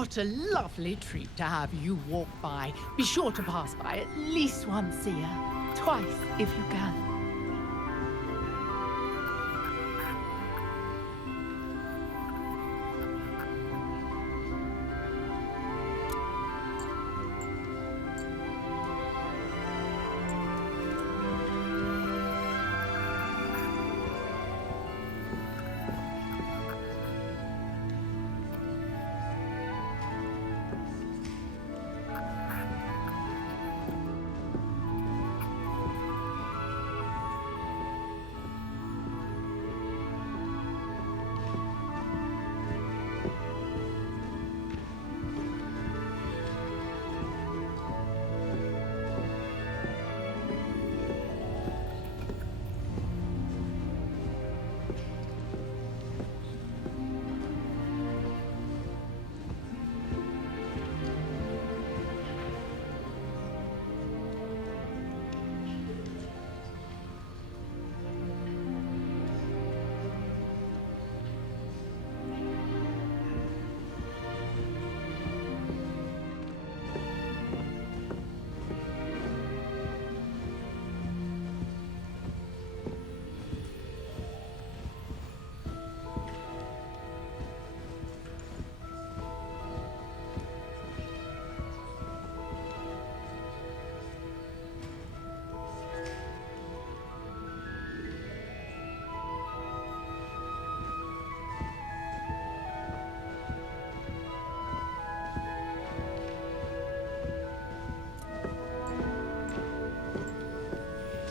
What a lovely treat to have you walk by. Be sure to pass by at least once a year. Twice, if you can.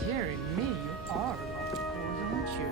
Dearie me, you are a lot of boys, aren't you?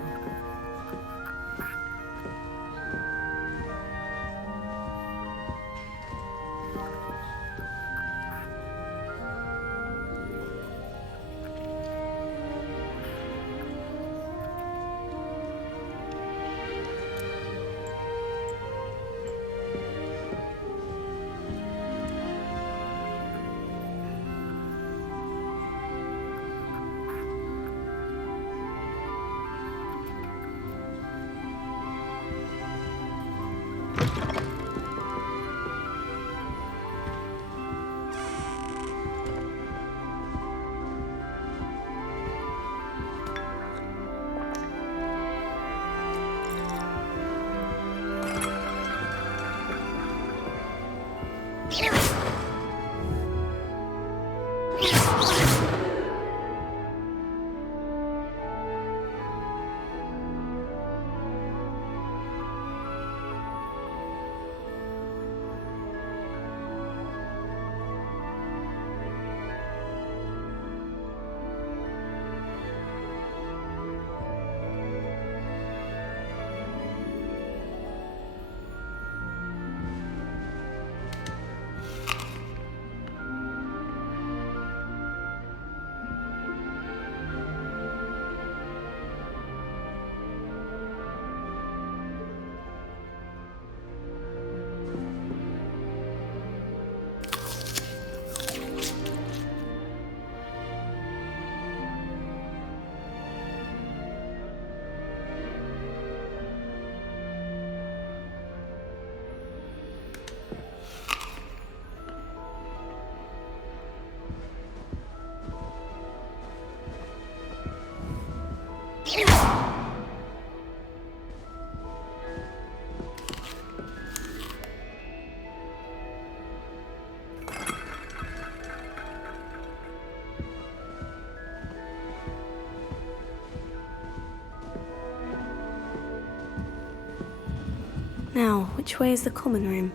Now, which way is the common room?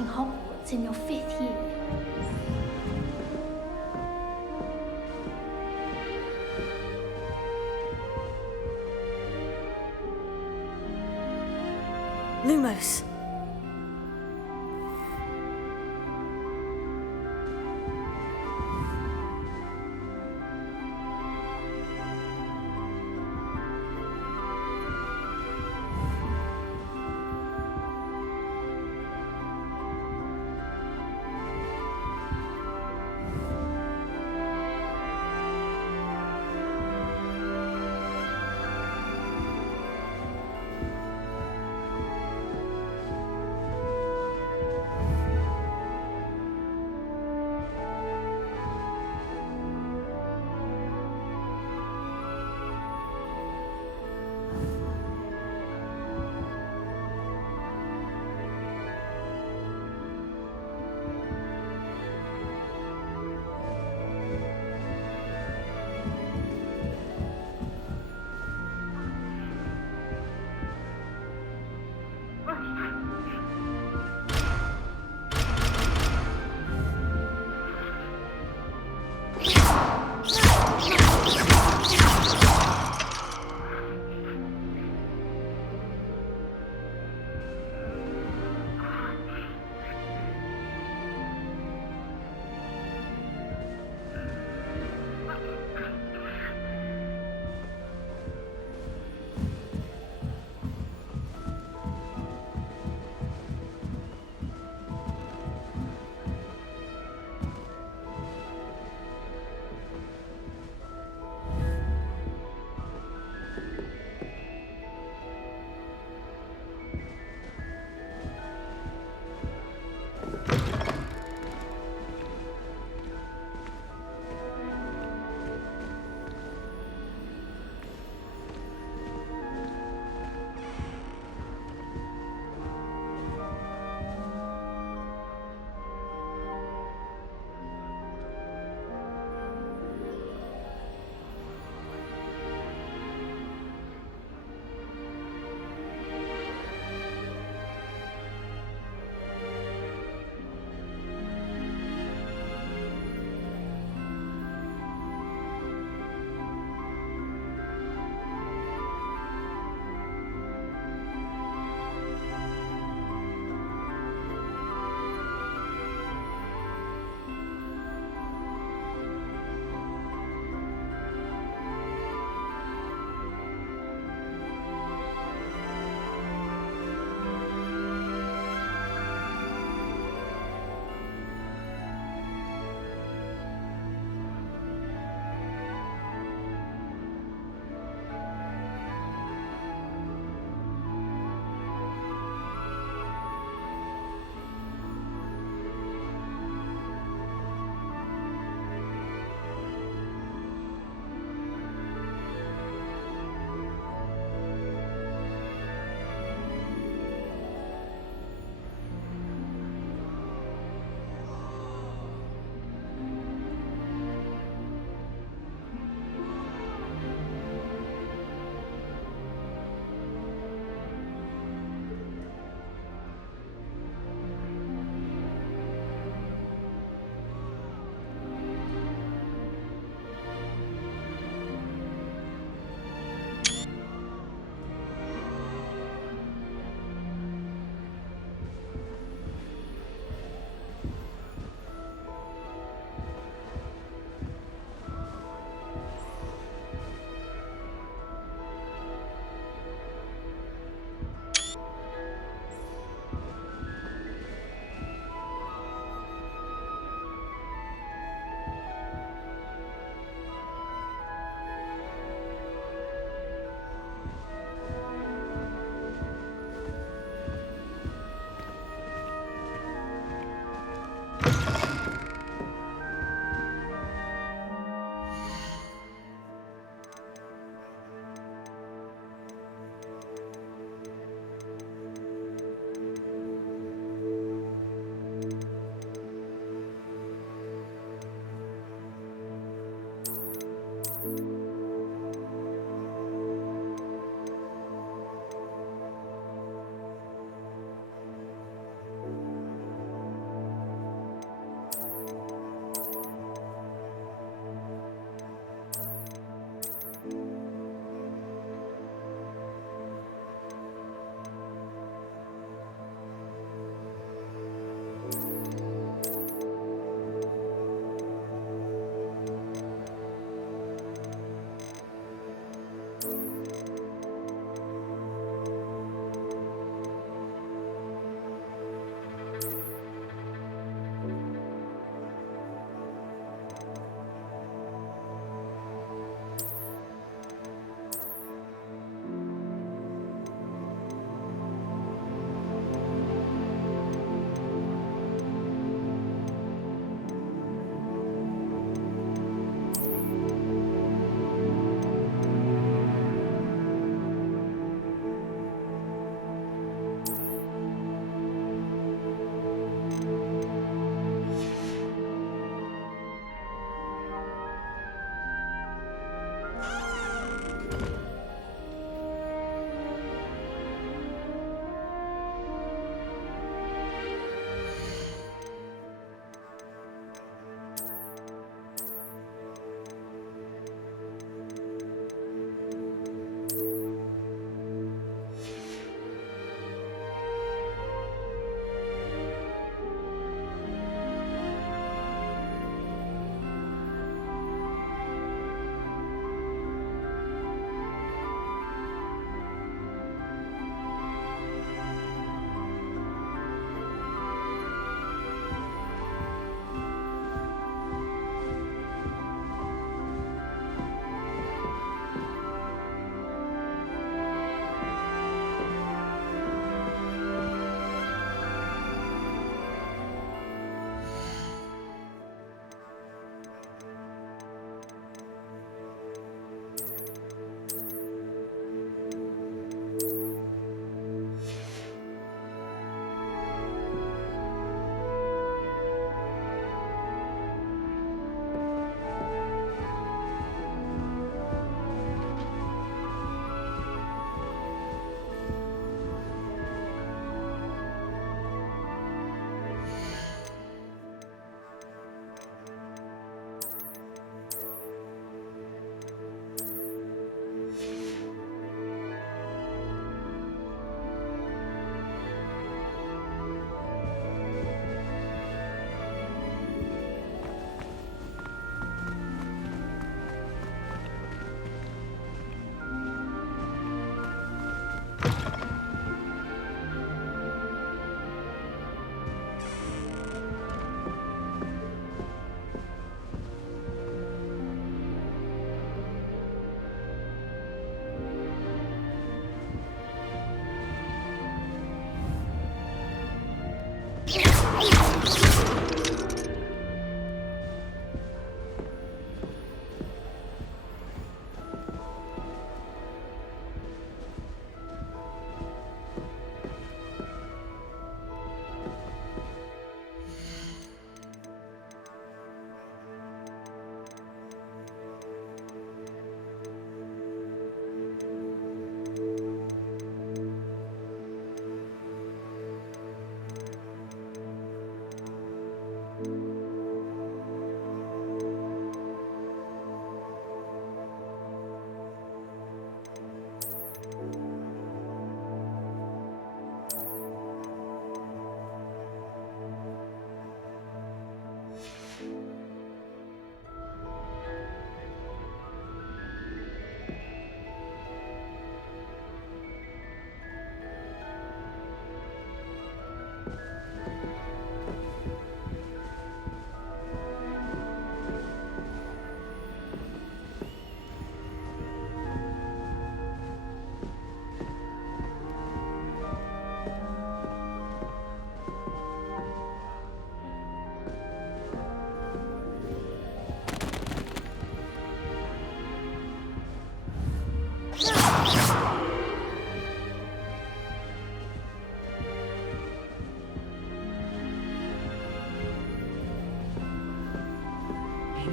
starting Hogwarts in your 5th year. Lumos.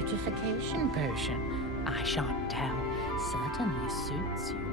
beautification potion. I shan't tell. Certainly suits you.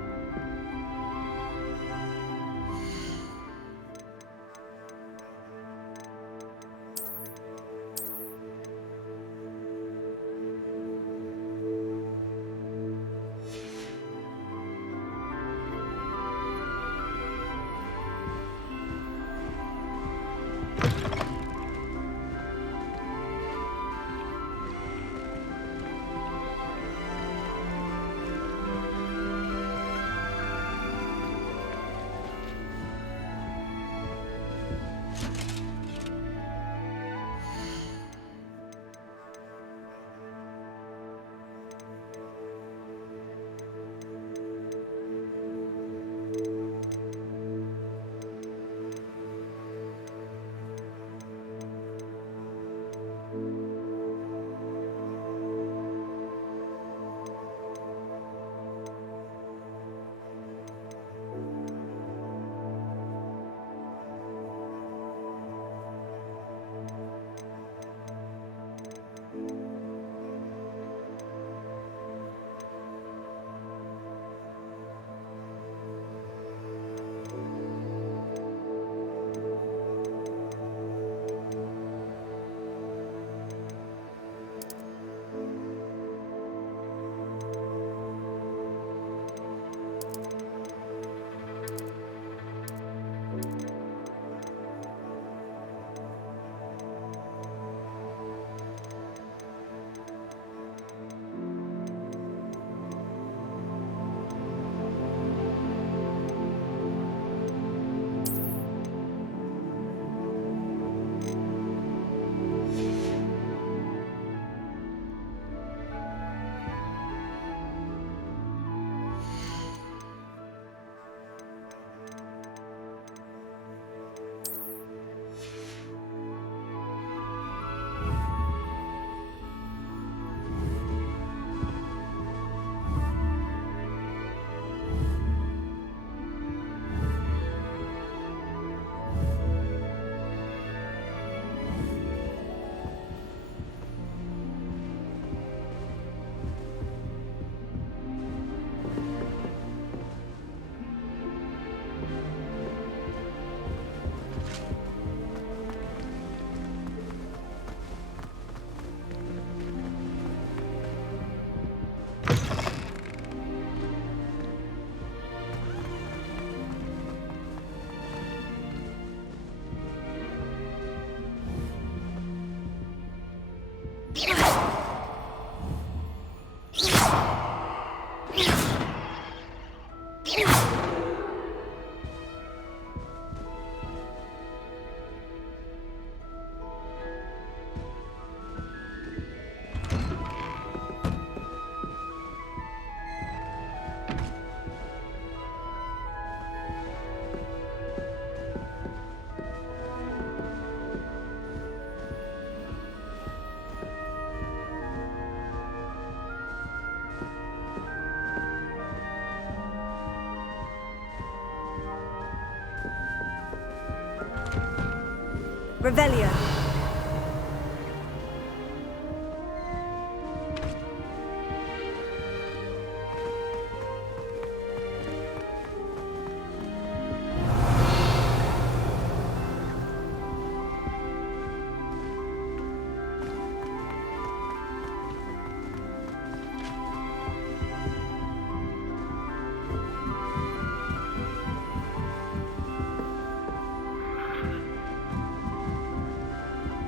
Revelio.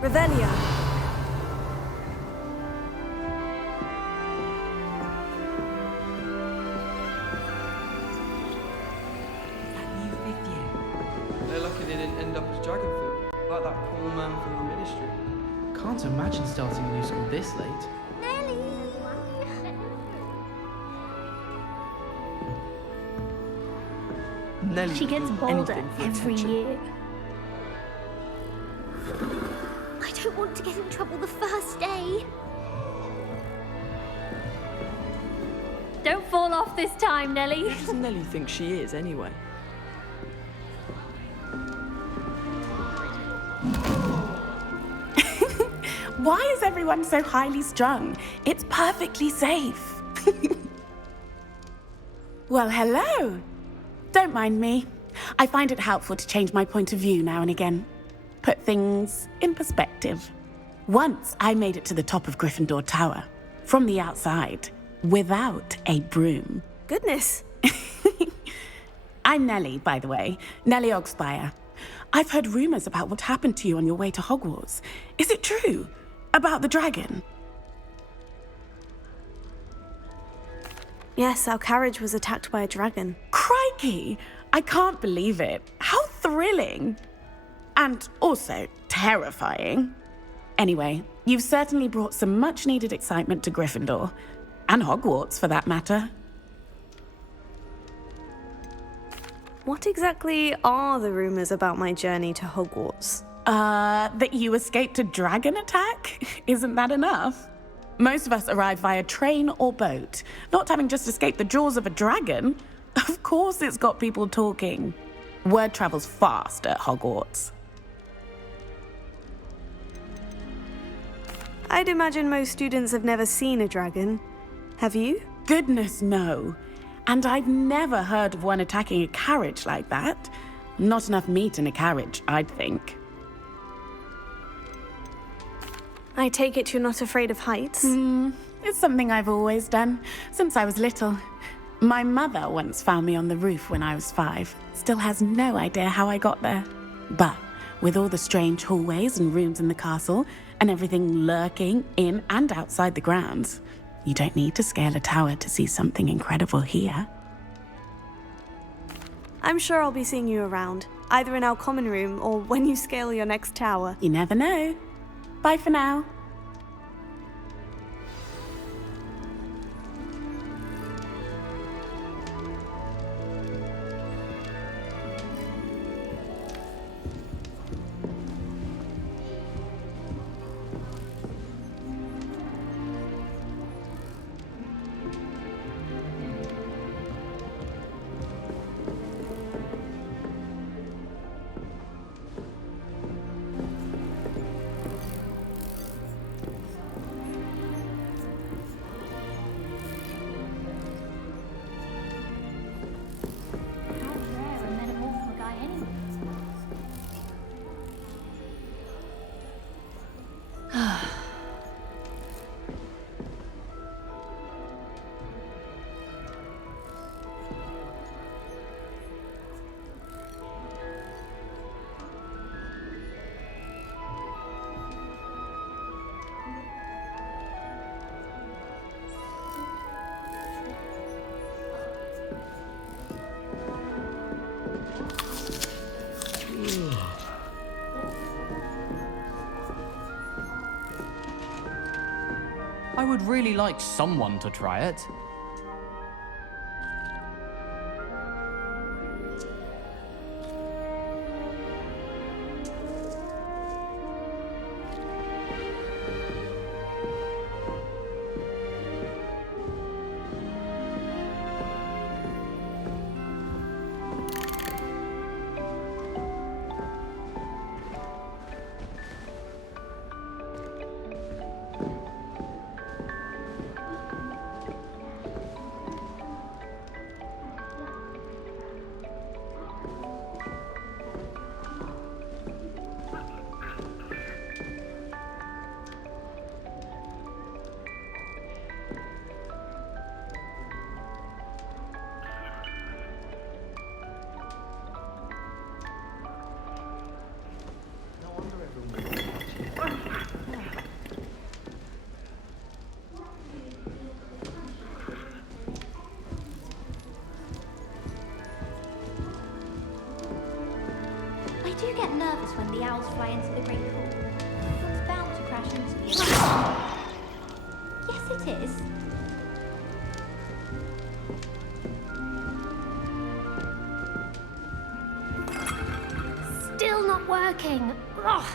Revelio. They're lucky they didn't end up as dragon food, like that poor man from the ministry. Can't imagine starting a new school this late. Nelly She gets will do bolder anything for every attention. year. I don't want to get in trouble the first day. Don't fall off this time, Nelly. Who does Nelly think she is, anyway? Why is everyone so highly strung? It's perfectly safe. Well, hello. Don't mind me. I find it helpful to change my point of view now and again. Put things in perspective. Once I made it to the top of Gryffindor Tower, from the outside, without a broom. Goodness. I'm Nellie, by the way. Nellie Ogspire. I've heard rumors about what happened to you on your way to Hogwarts. Is it true? About the dragon? Yes, our carriage was attacked by a dragon. Crikey! I can't believe it. How thrilling! And also terrifying. Anyway, you've certainly brought some much-needed excitement to Gryffindor. And Hogwarts, for that matter. What exactly are the rumors about my journey to Hogwarts? That you escaped a dragon attack? Isn't that enough? Most of us arrive via train or boat, not having just escaped the jaws of a dragon. Of course it's got people talking. Word travels fast at Hogwarts. I'd imagine most students have never seen a dragon. Have you? Goodness, no. And I've never heard of one attacking a carriage like that. Not enough meat in a carriage, I'd think. I take it you're not afraid of heights? It's something I've always done, since I was little. My mother once found me on the roof when I was 5. Still has no idea how I got there. But with all the strange hallways and rooms in the castle, and everything lurking in and outside the grounds, you don't need to scale a tower to see something incredible here. I'm sure I'll be seeing you around, either in our common room or when you scale your next tower. You never know. Bye for now. How rare a metamorphical guy anyway? I would really like someone to try it. I do get nervous when the owls fly into the great hall. It's bound to crash into me. Yes, it is. Still not working. Ugh.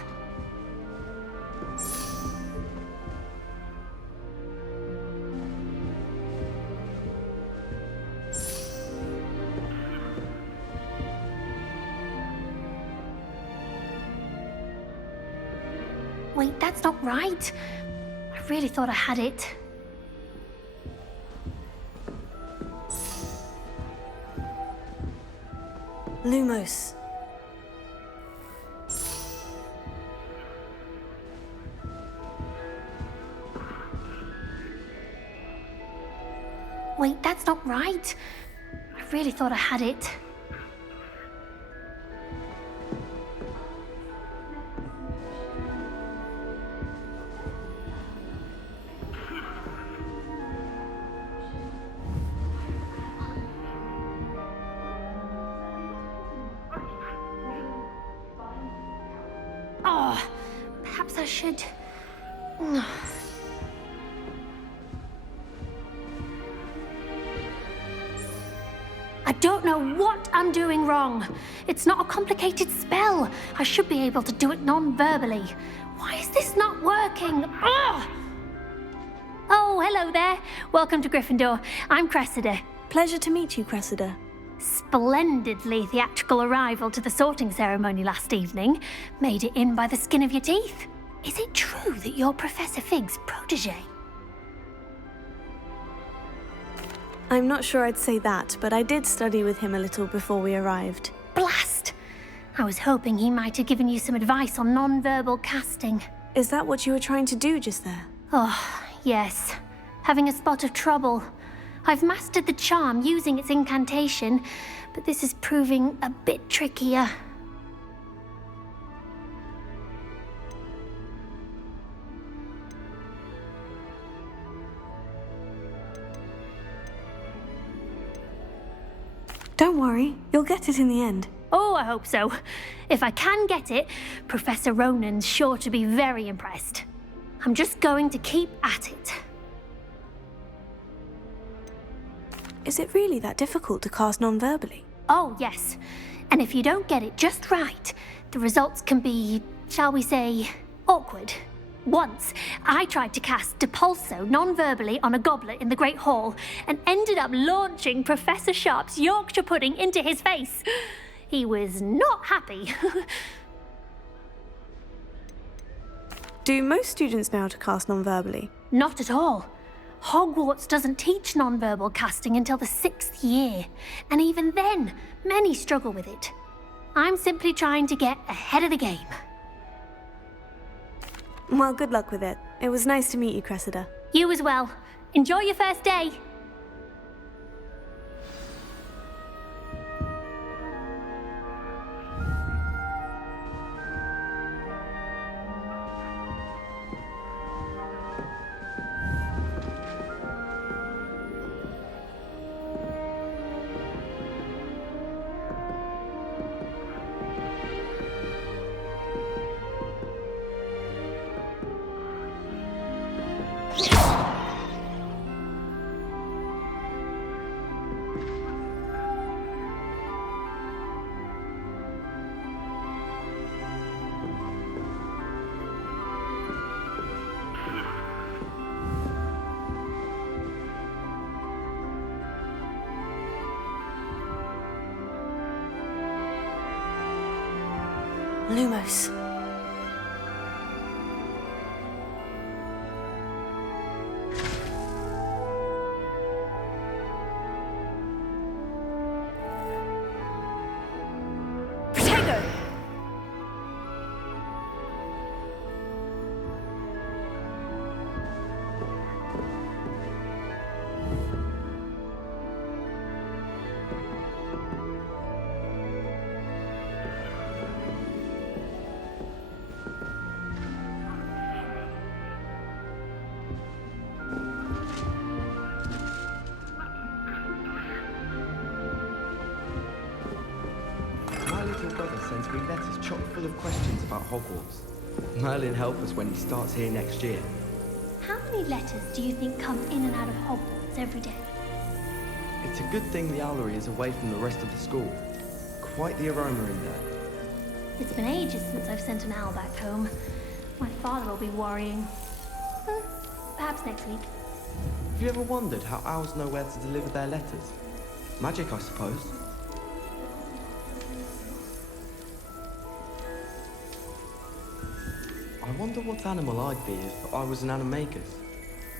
Wait, that's not right. I really thought I had it. Lumos. Wait, that's not right. I really thought I had it. Oh, perhaps I should... I don't know what I'm doing wrong. It's not a complicated spell. I should be able to do it non-verbally. Why is this not working? Ugh! Oh, hello there. Welcome to Gryffindor. I'm Cressida. Pleasure to meet you, Cressida. Splendidly theatrical arrival to the sorting ceremony last evening. Made it in by the skin of your teeth. Is it true that you're Professor Fig's protege? I'm not sure I'd say that, but I did study with him a little before we arrived. Blast! I was hoping he might have given you some advice on non-verbal casting. Is that what you were trying to do just there? Oh, yes. Having a spot of trouble. I've mastered the charm using its incantation, but this is proving a bit trickier. Don't worry, you'll get it in the end. Oh, I hope so. If I can get it, Professor Ronan's sure to be very impressed. I'm just going to keep at it. Is it really that difficult to cast non-verbally? Oh, yes. And if you don't get it just right, the results can be, shall we say, awkward. Once, I tried to cast Depulso non-verbally on a goblet in the Great Hall and ended up launching Professor Sharp's Yorkshire pudding into his face. He was not happy. Do most students know how to cast non-verbally? Not at all. Hogwarts doesn't teach non-verbal casting until the 6th year, and even then, many struggle with it. I'm simply trying to get ahead of the game. Well, good luck with it. It was nice to meet you, Cressida. You as well. Enjoy your first day. Lumos. Protego! My little brother sends me letters chock full of questions about Hogwarts. Merlin help us when he starts here next year. How many letters do you think come in and out of Hogwarts every day? It's a good thing the owlery is away from the rest of the school. Quite the aroma in there. It's been ages since I've sent an owl back home. My father will be worrying. Perhaps next week. Have you ever wondered how owls know where to deliver their letters? Magic, I suppose. I I wonder what animal I'd be if I was an animagus.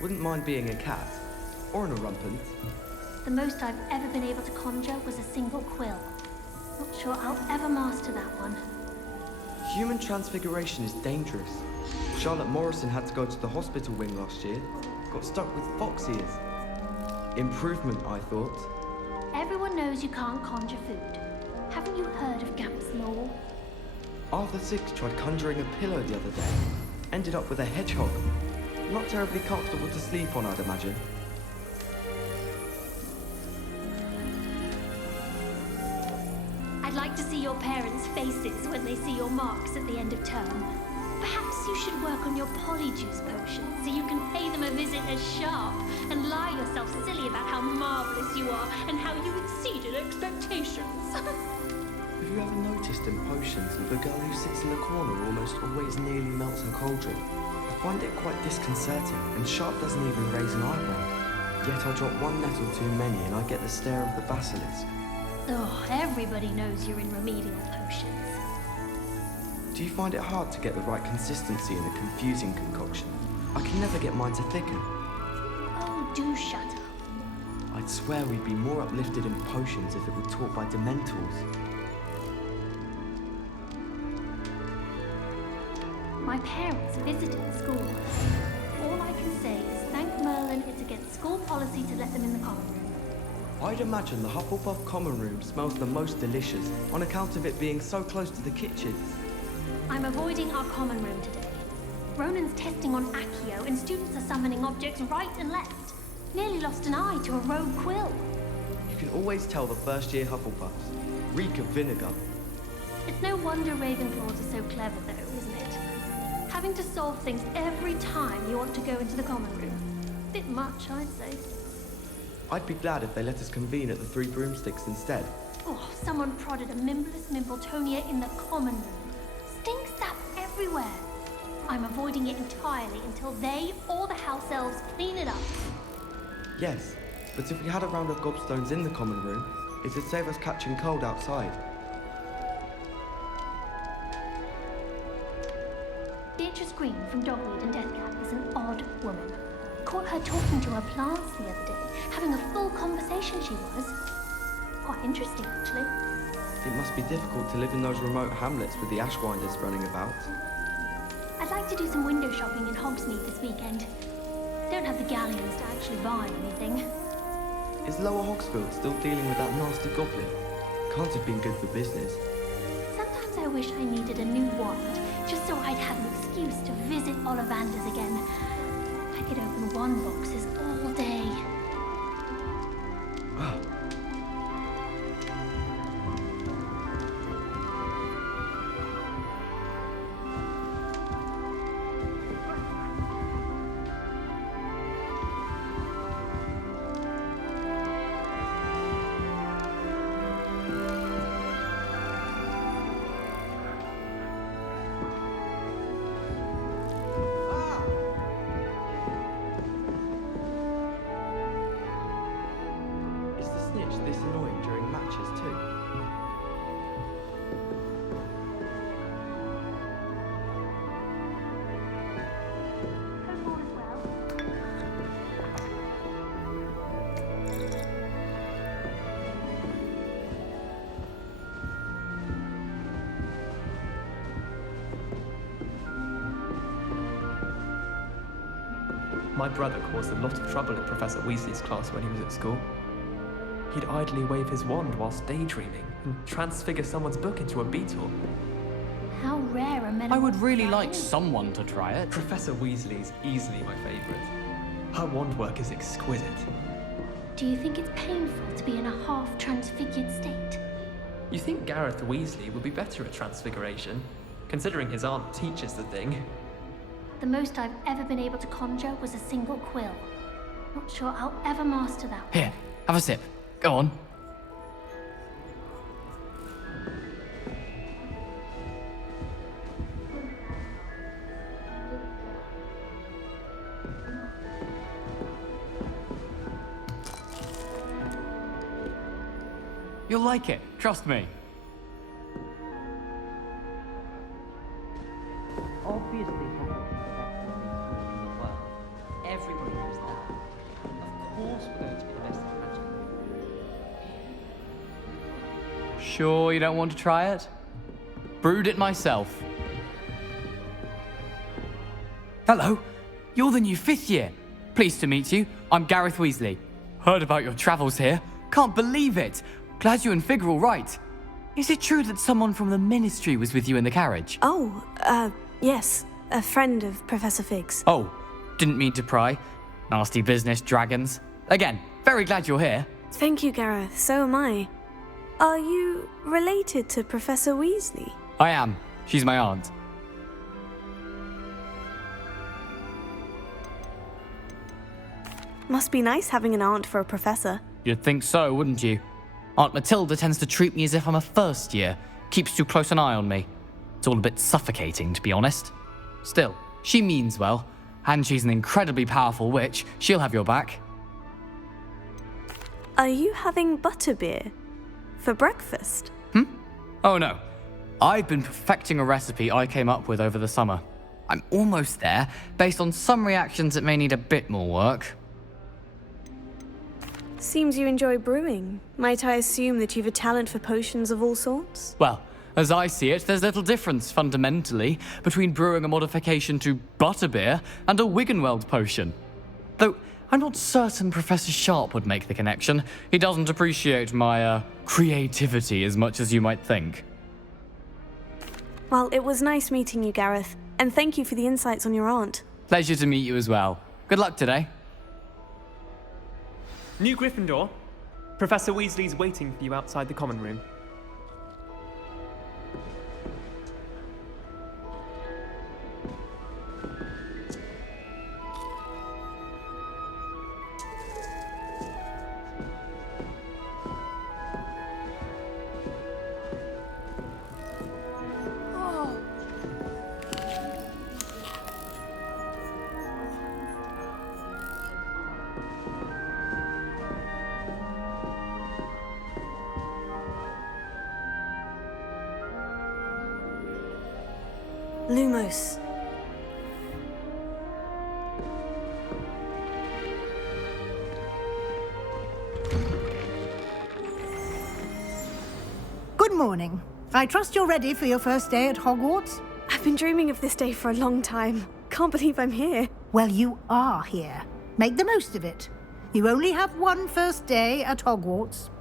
Wouldn't mind being a cat. Or an orumpant. The most I've ever been able to conjure was a single quill. Not sure I'll ever master that one. Human transfiguration is dangerous. Charlotte Morrison had to go to the hospital wing last year. Got stuck with fox ears. Improvement, I thought. Everyone knows you can't conjure food. Haven't you heard of Gamp's Law? Arthur Six tried conjuring a pillow the other day. Ended up with a hedgehog. Not terribly comfortable to sleep on, I'd imagine. I'd like to see your parents' faces when they see your marks at the end of term. Perhaps you should work on your polyjuice potion so you can pay them a visit as sharp and lie yourself silly about how marvelous you are and how you exceeded expectations. Have you ever noticed in potions that the girl who sits in the corner almost always nearly melts her cauldron? I find it quite disconcerting, and Sharp doesn't even raise an eyebrow. Yet I drop one nettle too many and I get the stare of the basilisk. Oh, everybody knows you're in remedial potions. Do you find it hard to get the right consistency in a confusing concoction? I can never get mine to thicken. Oh, do shut up. I'd swear we'd be more uplifted in potions if it were taught by Dementors. My parents visited the school. All I can say is thank Merlin it's against school policy to let them in the common room. I'd imagine the Hufflepuff common room smells the most delicious on account of it being so close to the kitchens. I'm avoiding our common room today. Ronan's testing on Accio and students are summoning objects right and left. Nearly lost an eye to a rogue quill. You can always tell the first-year Hufflepuffs. Reek of vinegar. It's no wonder Ravenclaws are so clever though, isn't it? Having to solve things every time you want to go into the common room. Bit much, I'd say. I'd be glad if they let us convene at the Three Broomsticks instead. Oh, someone prodded a Mimbless Mimbletonia in the common room. Stink sap everywhere. I'm avoiding it entirely until they or the house elves clean it up. Yes, but if we had a round of gobstones in the common room, it'd save us catching cold outside. Beatrice Green from Dogweed and Deathcap is an odd woman. Caught her talking to her plants the other day, having a full conversation she was. Quite interesting, actually. It must be difficult to live in those remote hamlets with the Ashwinders running about. I'd like to do some window shopping in Hogsmeade this weekend. Don't have the galleons to actually buy anything. Is Lower Hogsfield still dealing with that nasty goblin? Can't have been good for business. Sometimes I wish I needed a new wand, just so I'd have an excuse to visit Ollivanders again. I could open wand boxes all day. Is the snitch this annoying during matches too? Hope all is well. My brother caused a lot of trouble in Professor Weasley's class when he was at school. He'd idly wave his wand whilst daydreaming and transfigure someone's book into a beetle. How rare a men. I would really like someone to try it. Professor Weasley's easily my favourite. Her wand work is exquisite. Do you think it's painful to be in a half-transfigured state? You think Gareth Weasley would be better at transfiguration, considering his aunt teaches the thing. The most I've ever been able to conjure was a single quill. Not sure I'll ever master that one. Here, have a sip. Go on. You'll like it, trust me. Obviously, else were going to be less than magic. Sure you don't want to try it? Brewed it myself. Hello, you're the new 5th year. Pleased to meet you. I'm Gareth Weasley. Heard about your travels here. Can't believe it. Glad you and Fig are all right. Is it true that someone from the Ministry was with you in the carriage? Oh, yes. A friend of Professor Fig's. Oh, didn't mean to pry. Nasty business, dragons. Again, very glad you're here. Thank you, Gareth. So am I. Are you related to Professor Weasley? I am. She's my aunt. Must be nice having an aunt for a professor. You'd think so, wouldn't you? Aunt Matilda tends to treat me as if I'm a first year. Keeps too close an eye on me. It's all a bit suffocating, to be honest. Still, she means well. And she's an incredibly powerful witch. She'll have your back. Are you having butterbeer for breakfast? Oh no. I've been perfecting a recipe I came up with over the summer. I'm almost there, based on some reactions that may need a bit more work. Seems you enjoy brewing. Might I assume that you've a talent for potions of all sorts? Well, as I see it, there's little difference, fundamentally, between brewing a modification to butterbeer and a Wiggenweld potion. Though, I'm not certain Professor Sharp would make the connection. He doesn't appreciate my, creativity as much as you might think. Well, it was nice meeting you, Gareth. And thank you for the insights on your aunt. Pleasure to meet you as well. Good luck today. New Gryffindor, Professor Weasley's waiting for you outside the common room. Lumos. Good morning. I trust you're ready for your first day at Hogwarts? I've been dreaming of this day for a long time. Can't believe I'm here. Well, you are here. Make the most of it. You only have one first day at Hogwarts.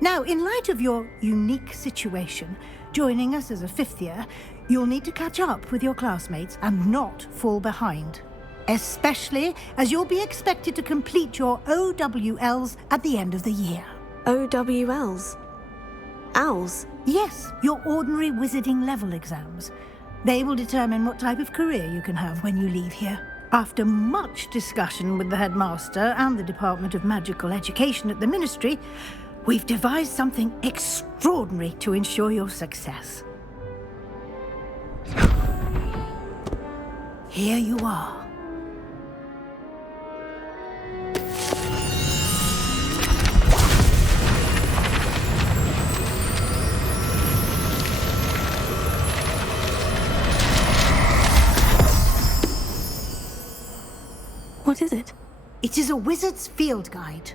Now, in light of your unique situation, joining us as a 5th year, you'll need to catch up with your classmates and not fall behind. Especially as you'll be expected to complete your OWLs at the end of the year. OWLs? Owls? Yes, your ordinary wizarding level exams. They will determine what type of career you can have when you leave here. After much discussion with the headmaster and the Department of Magical Education at the Ministry, we've devised something extraordinary to ensure your success. Here you are. What is it? It is a wizard's field guide.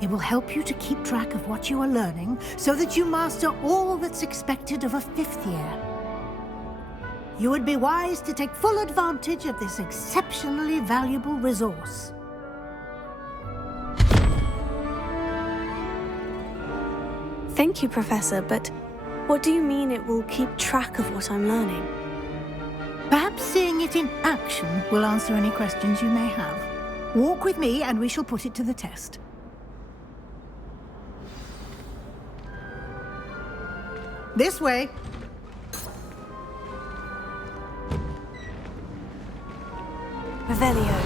It will help you to keep track of what you are learning so that you master all that's expected of a 5th year. You would be wise to take full advantage of this exceptionally valuable resource. Thank you, Professor, but what do you mean it will keep track of what I'm learning? Perhaps seeing it in action will answer any questions you may have. Walk with me and we shall put it to the test. This way. Revelio.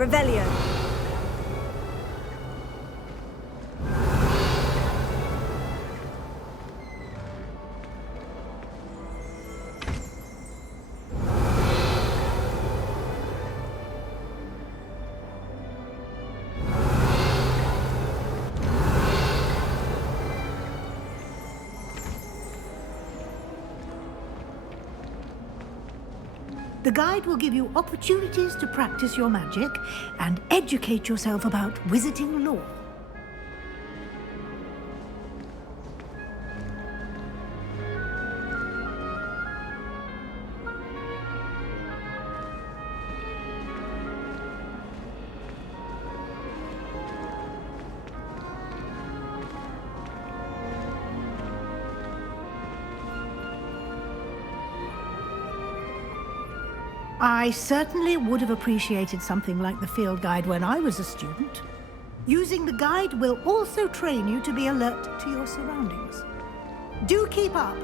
Revelio. The guide will give you opportunities to practice your magic and educate yourself about wizarding lore. I certainly would have appreciated something like the field guide when I was a student. Using the guide will also train you to be alert to your surroundings. Do keep up!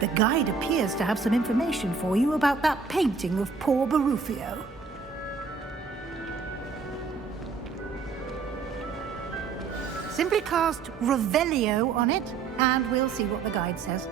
The guide appears to have some information for you about that painting of poor Barufio. Simply cast Revelio on it, and we'll see what the guide says.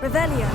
Revelio.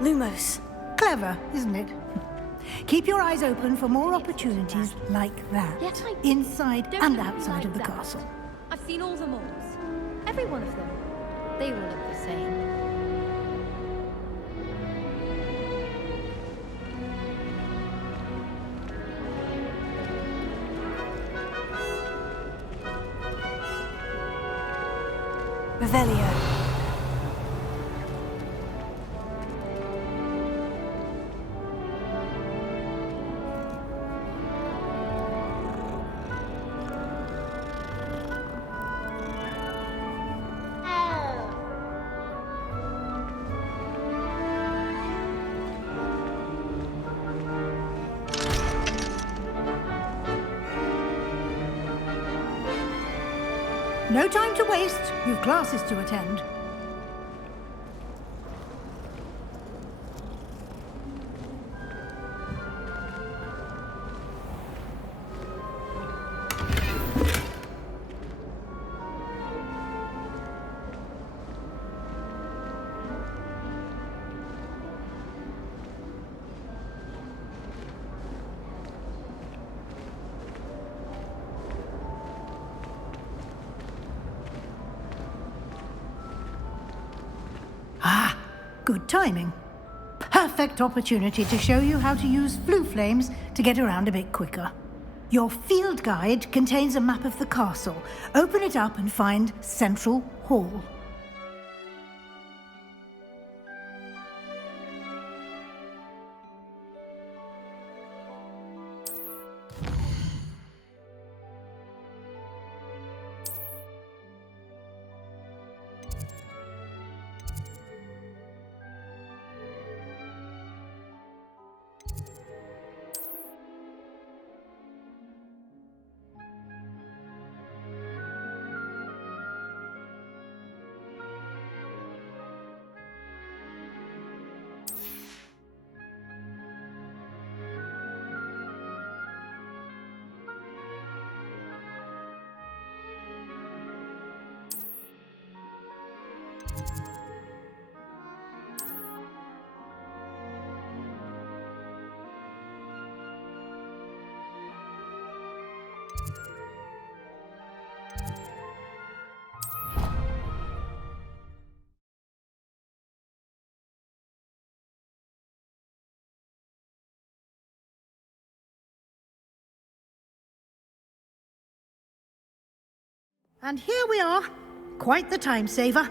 Lumos. Clever, isn't it? Keep your eyes open for more opportunities like that, Yes, I- inside Don't and look outside of the like that. castle. I've seen all the malls. Every one of them. They all look the same. Revelio. No time to waste. You've classes to attend. Good timing. Perfect opportunity to show you how to use flue flames to get around a bit quicker. Your field guide contains a map of the castle. Open it up and find Central Hall. And here we are. Quite the time saver.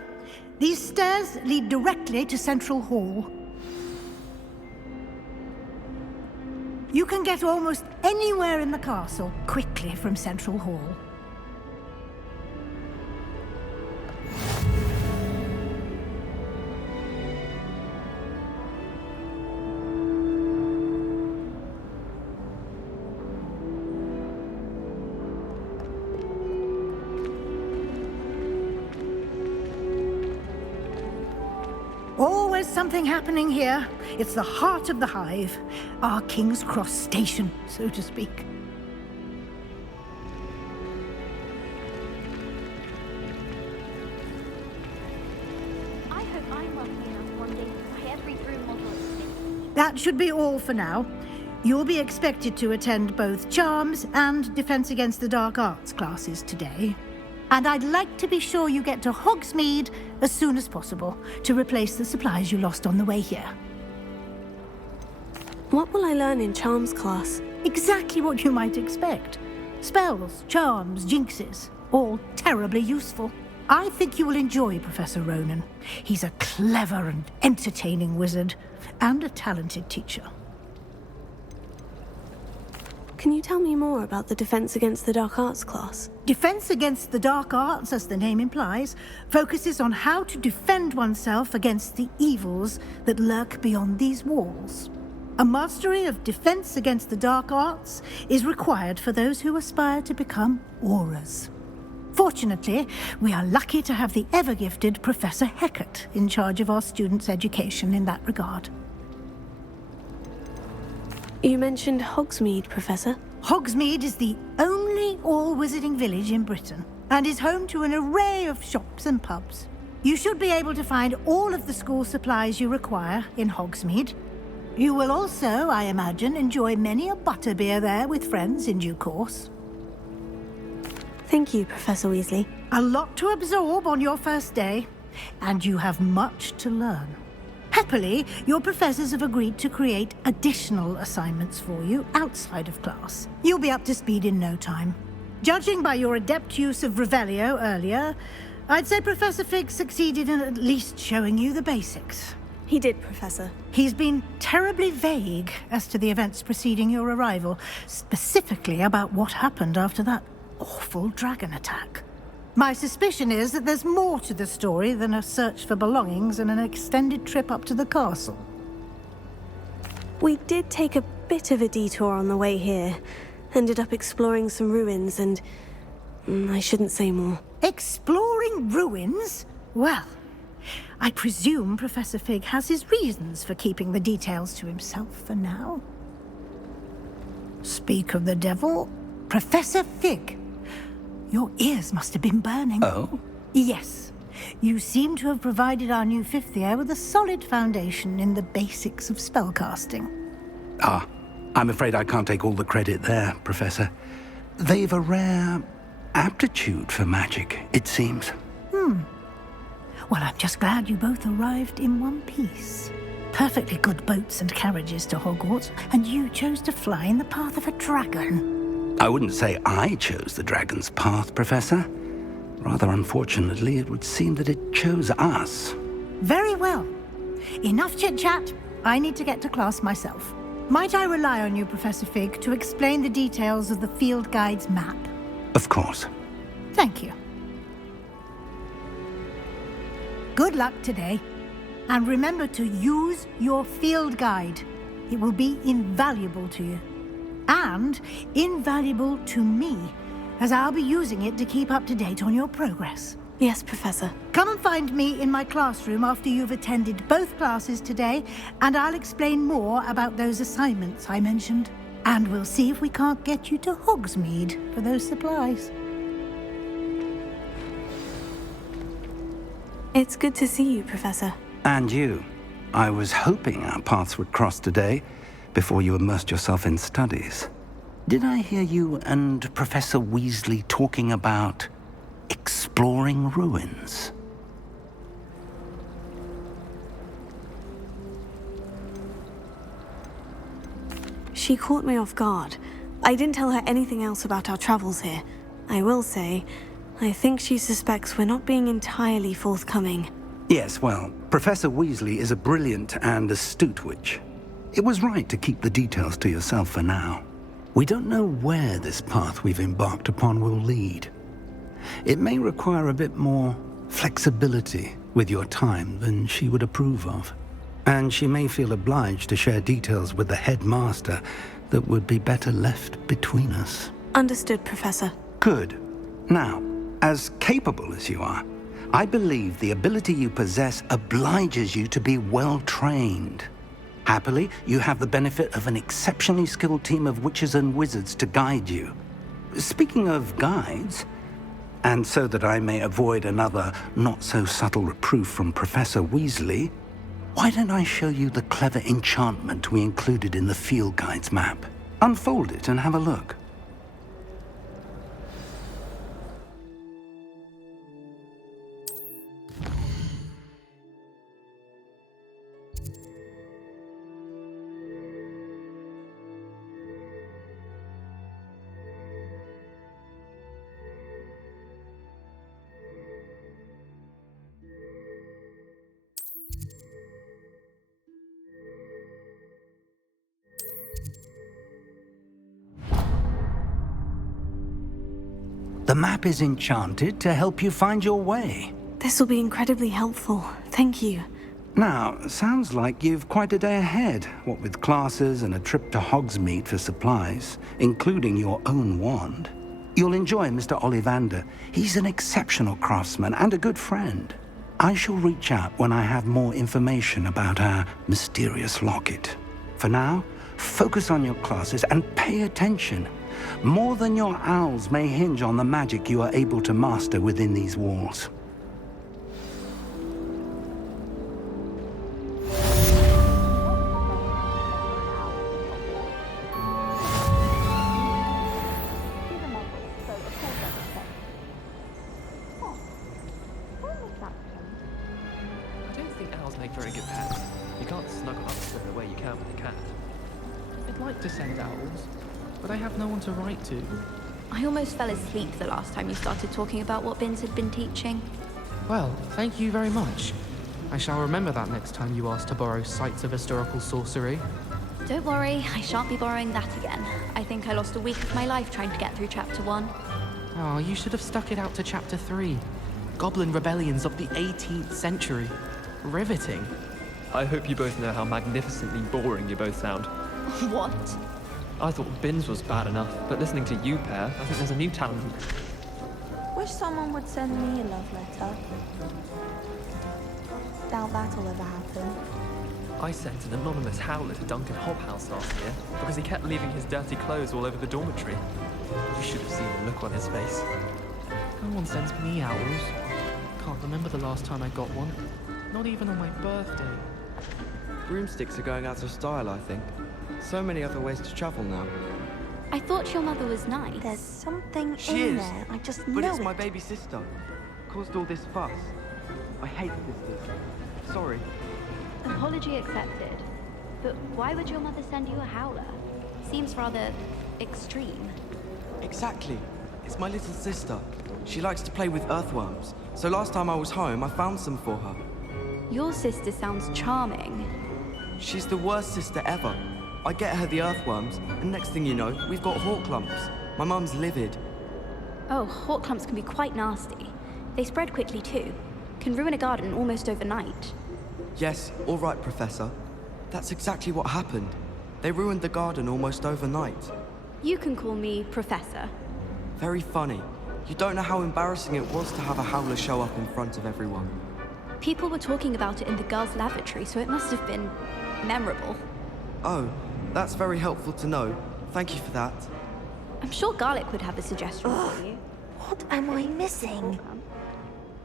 These stairs lead directly to Central Hall. You can get almost anywhere in the castle quickly from Central Hall. Always something happening here. It's the heart of the hive. Our King's Cross station, so to speak. I hope I'm lucky enough one day to buy every broom model. That should be all for now. You'll be expected to attend both Charms and Defense Against the Dark Arts classes today. And I'd like to be sure you get to Hogsmeade as soon as possible to replace the supplies you lost on the way here. What will I learn in Charms class? Exactly what you might expect. Spells, charms, jinxes, all terribly useful. I think you will enjoy Professor Ronan. He's a clever and entertaining wizard, and a talented teacher. Can you tell me more about the Defense Against the Dark Arts class? Defense Against the Dark Arts, as the name implies, focuses on how to defend oneself against the evils that lurk beyond these walls. A mastery of Defense Against the Dark Arts is required for those who aspire to become auras. Fortunately, we are lucky to have the ever-gifted Professor Hecat in charge of our students' education in that regard. You mentioned Hogsmeade, Professor. Hogsmeade is the only all-wizarding village in Britain and is home to an array of shops and pubs. You should be able to find all of the school supplies you require in Hogsmeade. You will also, I imagine, enjoy many a butterbeer there with friends in due course. Thank you, Professor Weasley. A lot to absorb on your first day, and you have much to learn. Happily, your professors have agreed to create additional assignments for you outside of class. You'll be up to speed in no time. Judging by your adept use of Revelio earlier, I'd say Professor Fig succeeded in at least showing you the basics. He did, Professor. He's been terribly vague as to the events preceding your arrival, specifically about what happened after that awful dragon attack. My suspicion is that there's more to the story than a search for belongings and an extended trip up to the castle. We did take a bit of a detour on the way here. Ended up exploring some ruins and... I shouldn't say more. Exploring ruins? Well, I presume Professor Fig has his reasons for keeping the details to himself for now. Speak of the devil, Professor Fig. Your ears must have been burning. Oh? Yes. You seem to have provided our new fifth year with a solid foundation in the basics of spellcasting. Ah, I'm afraid I can't take all the credit there, Professor. They've a rare aptitude for magic, it seems. Well, I'm just glad you both arrived in one piece. Perfectly good boats and carriages to Hogwarts, and you chose to fly in the path of a dragon. I wouldn't say I chose the dragon's path, Professor. Rather unfortunately, it would seem that it chose us. Very well. Enough chit-chat. I need to get to class myself. Might I rely on you, Professor Fig, to explain the details of the field guide's map? Of course. Thank you. Good luck today. And remember to use your field guide. It will be invaluable to you. And invaluable to me, as I'll be using it to keep up to date on your progress. Yes, Professor. Come and find me in my classroom after you've attended both classes today, and I'll explain more about those assignments I mentioned. And we'll see if we can't get you to Hogsmeade for those supplies. It's good to see you, Professor. And you. I was hoping our paths would cross today, before you immersed yourself in studies. Did I hear you and Professor Weasley talking about exploring ruins? She caught me off guard. I didn't tell her anything else about our travels here. I will say, I think she suspects we're not being entirely forthcoming. Yes, well, Professor Weasley is a brilliant and astute witch. It was right to keep the details to yourself for now. We don't know where this path we've embarked upon will lead. It may require a bit more flexibility with your time than she would approve of. And she may feel obliged to share details with the headmaster that would be better left between us. Understood, Professor. Good. Now, as capable as you are, I believe the ability you possess obliges you to be well trained. Happily, you have the benefit of an exceptionally skilled team of witches and wizards to guide you. Speaking of guides, and so that I may avoid another not-so-subtle reproof from Professor Weasley, why don't I show you the clever enchantment we included in the field guide's map? Unfold it and have a look. The map is enchanted to help you find your way. This will be incredibly helpful. Thank you. Now, sounds like you've quite a day ahead, what with classes and a trip to Hogsmeade for supplies, including your own wand. You'll enjoy Mr. Ollivander. He's an exceptional craftsman and a good friend. I shall reach out when I have more information about our mysterious locket. For now, focus on your classes and pay attention. More than your owls may hinge on the magic you are able to master within these walls. very good pets. You can't snuggle up to them the way you can with a cat. I'd like to send owls, but I have no one to write to. I almost fell asleep the last time you started talking about what Binns had been teaching. Well, thank you very much. I shall remember that next time you ask to borrow sites of historical sorcery. Don't worry, I shan't be borrowing that again. I think I lost a week of my life trying to get through Chapter 1. Oh, you should have stuck it out to Chapter 3. Goblin rebellions of the 18th century. Riveting. I hope you both know how magnificently boring you both sound. What? I thought Binns was bad enough, but listening to you pair, I think there's a new talent. Wish someone would send me a love letter. Doubt that'll ever happen. I sent an anonymous howler to Duncan Hobhouse last year because he kept leaving his dirty clothes all over the dormitory. You should have seen the look on his face. No one sends me owls. Can't remember the last time I got one. Not even on my birthday. Broomsticks are going out of style, I think. So many other ways to travel now. I thought your mother was nice. There's something She in is, there. I just but know it's it. my baby sister. Caused all this fuss. I hate sisters. Sorry. Apology accepted. But why would your mother send you a howler? Seems rather extreme. Exactly. It's my little sister. She likes to play with earthworms. So last time I was home, I found some for her. Your sister sounds charming. She's the worst sister ever. I get her the earthworms, and next thing you know, we've got hawk clumps. My mum's livid. Oh, hawk clumps can be quite nasty. They spread quickly too. Can ruin a garden almost overnight. Yes, all right, Professor. That's exactly what happened. They ruined the garden almost overnight. You can call me Professor. Very funny. You don't know how embarrassing it was to have a howler show up in front of everyone. People were talking about it in the girls' lavatory, so it must have been memorable. Oh, that's very helpful to know. Thank you for that. I'm sure Garlic would have a suggestion for you. What am I missing?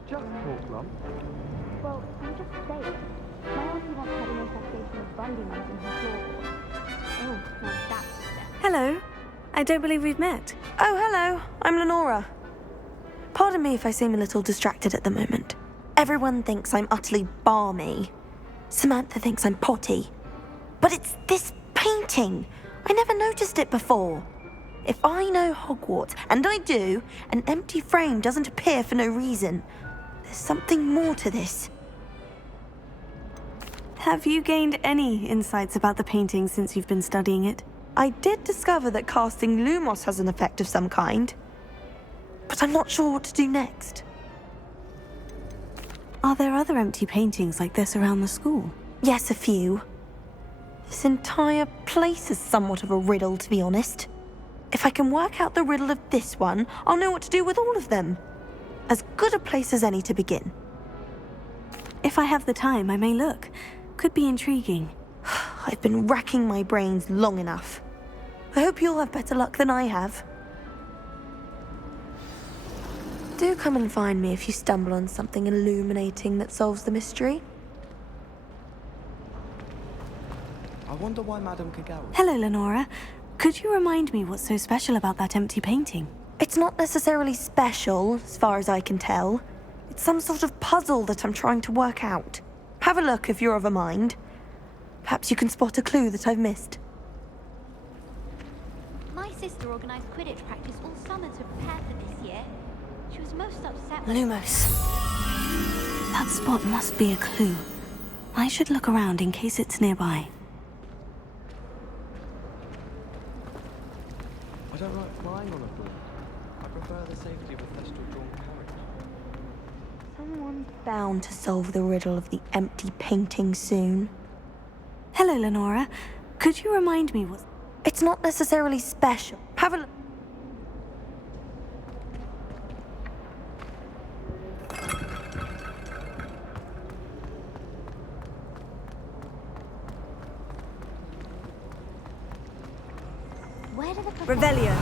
Just hawk clump. Well, I'm just saying. My auntie once had an infestation of Bundy mites in her floorboards. Oh, now that's a step. Hello. I don't believe we've met. Oh, hello. I'm Lenora. Pardon me if I seem a little distracted at the moment. Everyone thinks I'm utterly balmy. Samantha thinks I'm potty. But it's this painting. I never noticed it before. If I know Hogwarts, and I do, an empty frame doesn't appear for no reason. There's something more to this. Have you gained any insights about the painting since you've been studying it? I did discover that casting Lumos has an effect of some kind. But I'm not sure what to do next. Are there other empty paintings like this around the school? Yes, a few. This entire place is somewhat of a riddle, to be honest. If I can work out the riddle of this one, I'll know what to do with all of them. As good a place as any to begin. If I have the time, I may look. Could be intriguing. I've been racking my brains long enough. I hope you'll have better luck than I have. Do come and find me if you stumble on something illuminating that solves the mystery. I wonder why Madame Kagawa... Hello, Lenora. Could you remind me what's so special about that empty painting? It's not necessarily special, as far as I can tell. It's some sort of puzzle that I'm trying to work out. Have a look if you're of a mind. Perhaps you can spot a clue that I've missed. My sister organised Quidditch practice all summer to prepare for this year. She was most upset. Lumos. That spot must be a clue. I should look around in case it's nearby. I don't like flying on a broom. I prefer the safety of a Thestral-drawn carriage. Someone's bound to solve the riddle of the empty painting soon. Hello, Lenora. Could you remind me what... It's not necessarily special. Have a look. Where do the Revelio.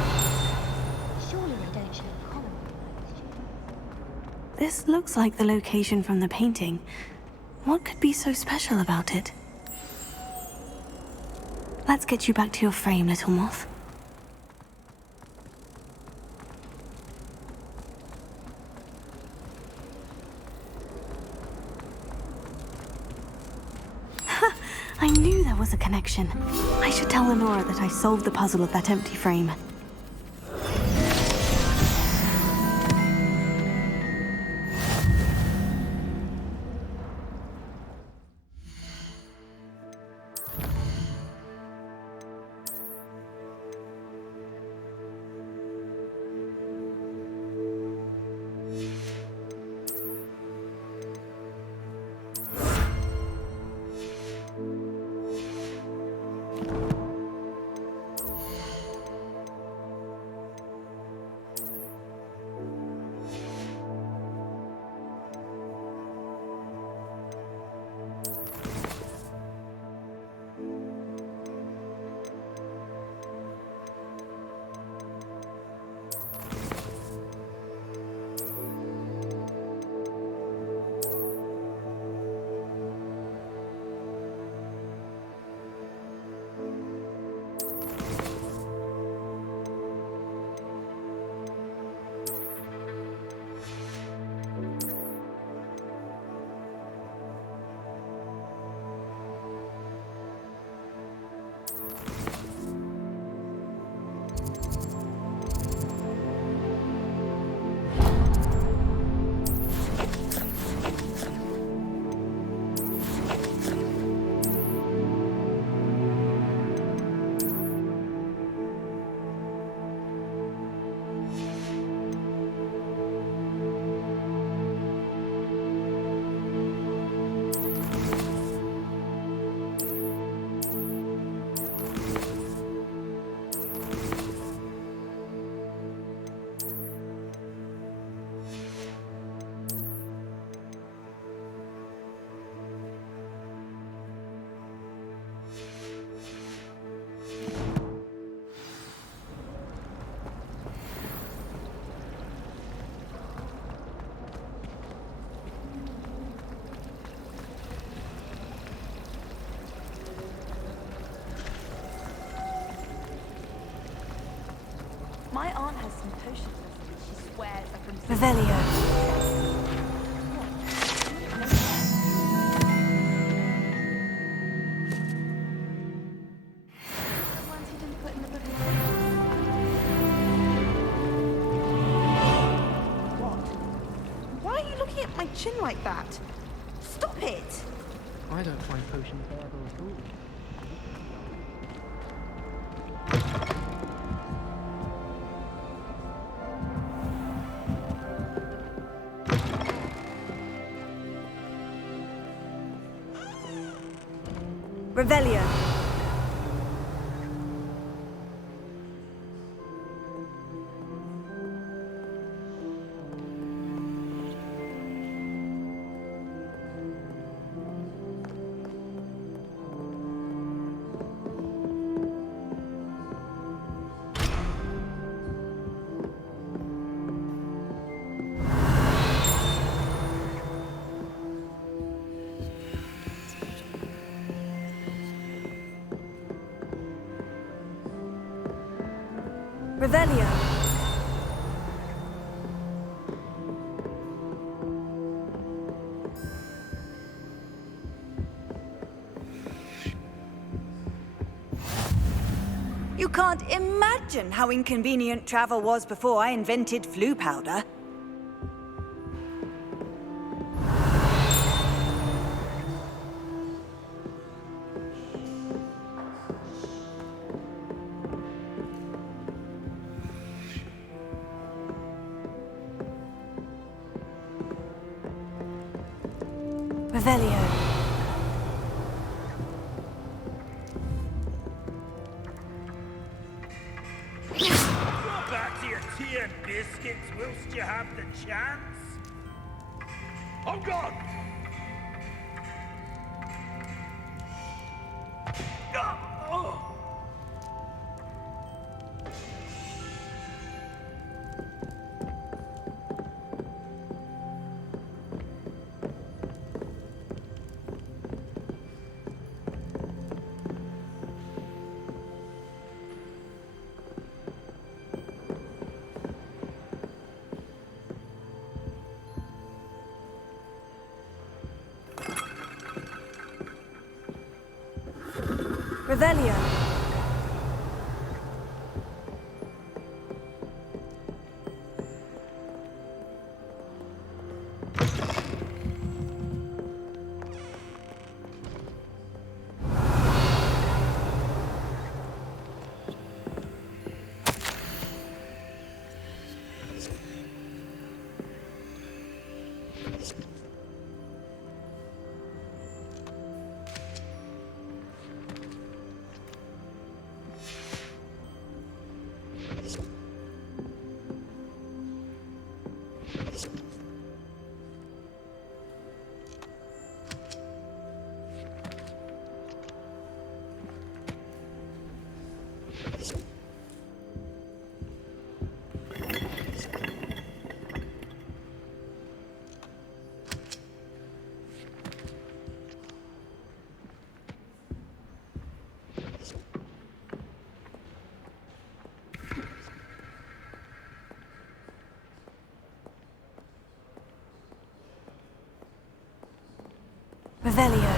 Surely they don't show common students. This looks like the location from the painting. What could be so special about it? Let's get you back to your frame, little moth. was a connection. I should tell Lenora that I solved the puzzle of that empty frame. My aunt has some potions listed. She swears I can... Revelio. Why are you looking at my chin like that? Stop it! I don't find potions terrible at all. Revelio. Revelio. You can't imagine how inconvenient travel was before I invented flu powder. Revelio. Go back to your tea and biscuits whilst you have the chance. I'm gone! Oh. Revelio. Revelio.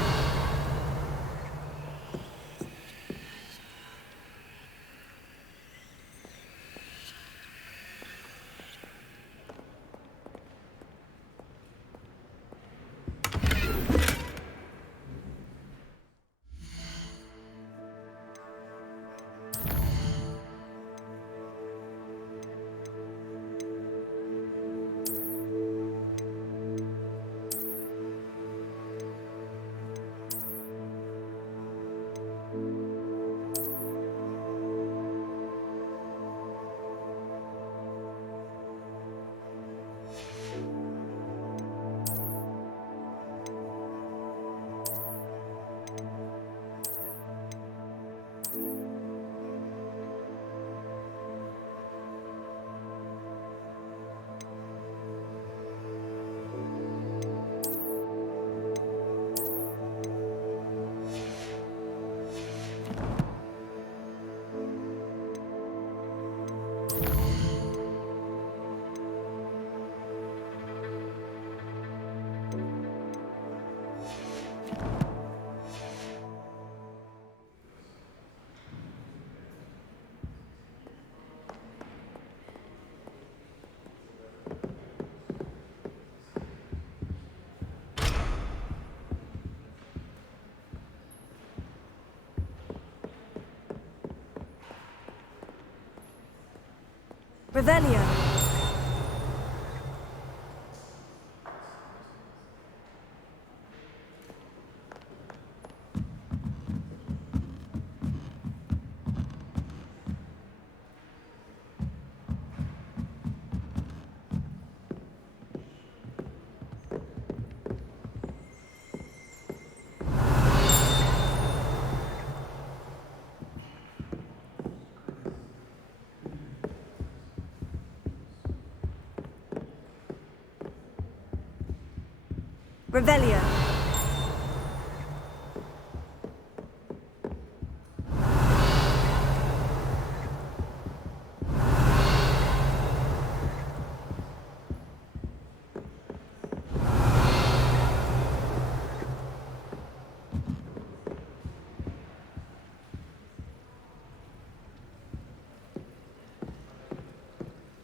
Revelio. Revelio.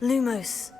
Lumos.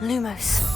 Lumos.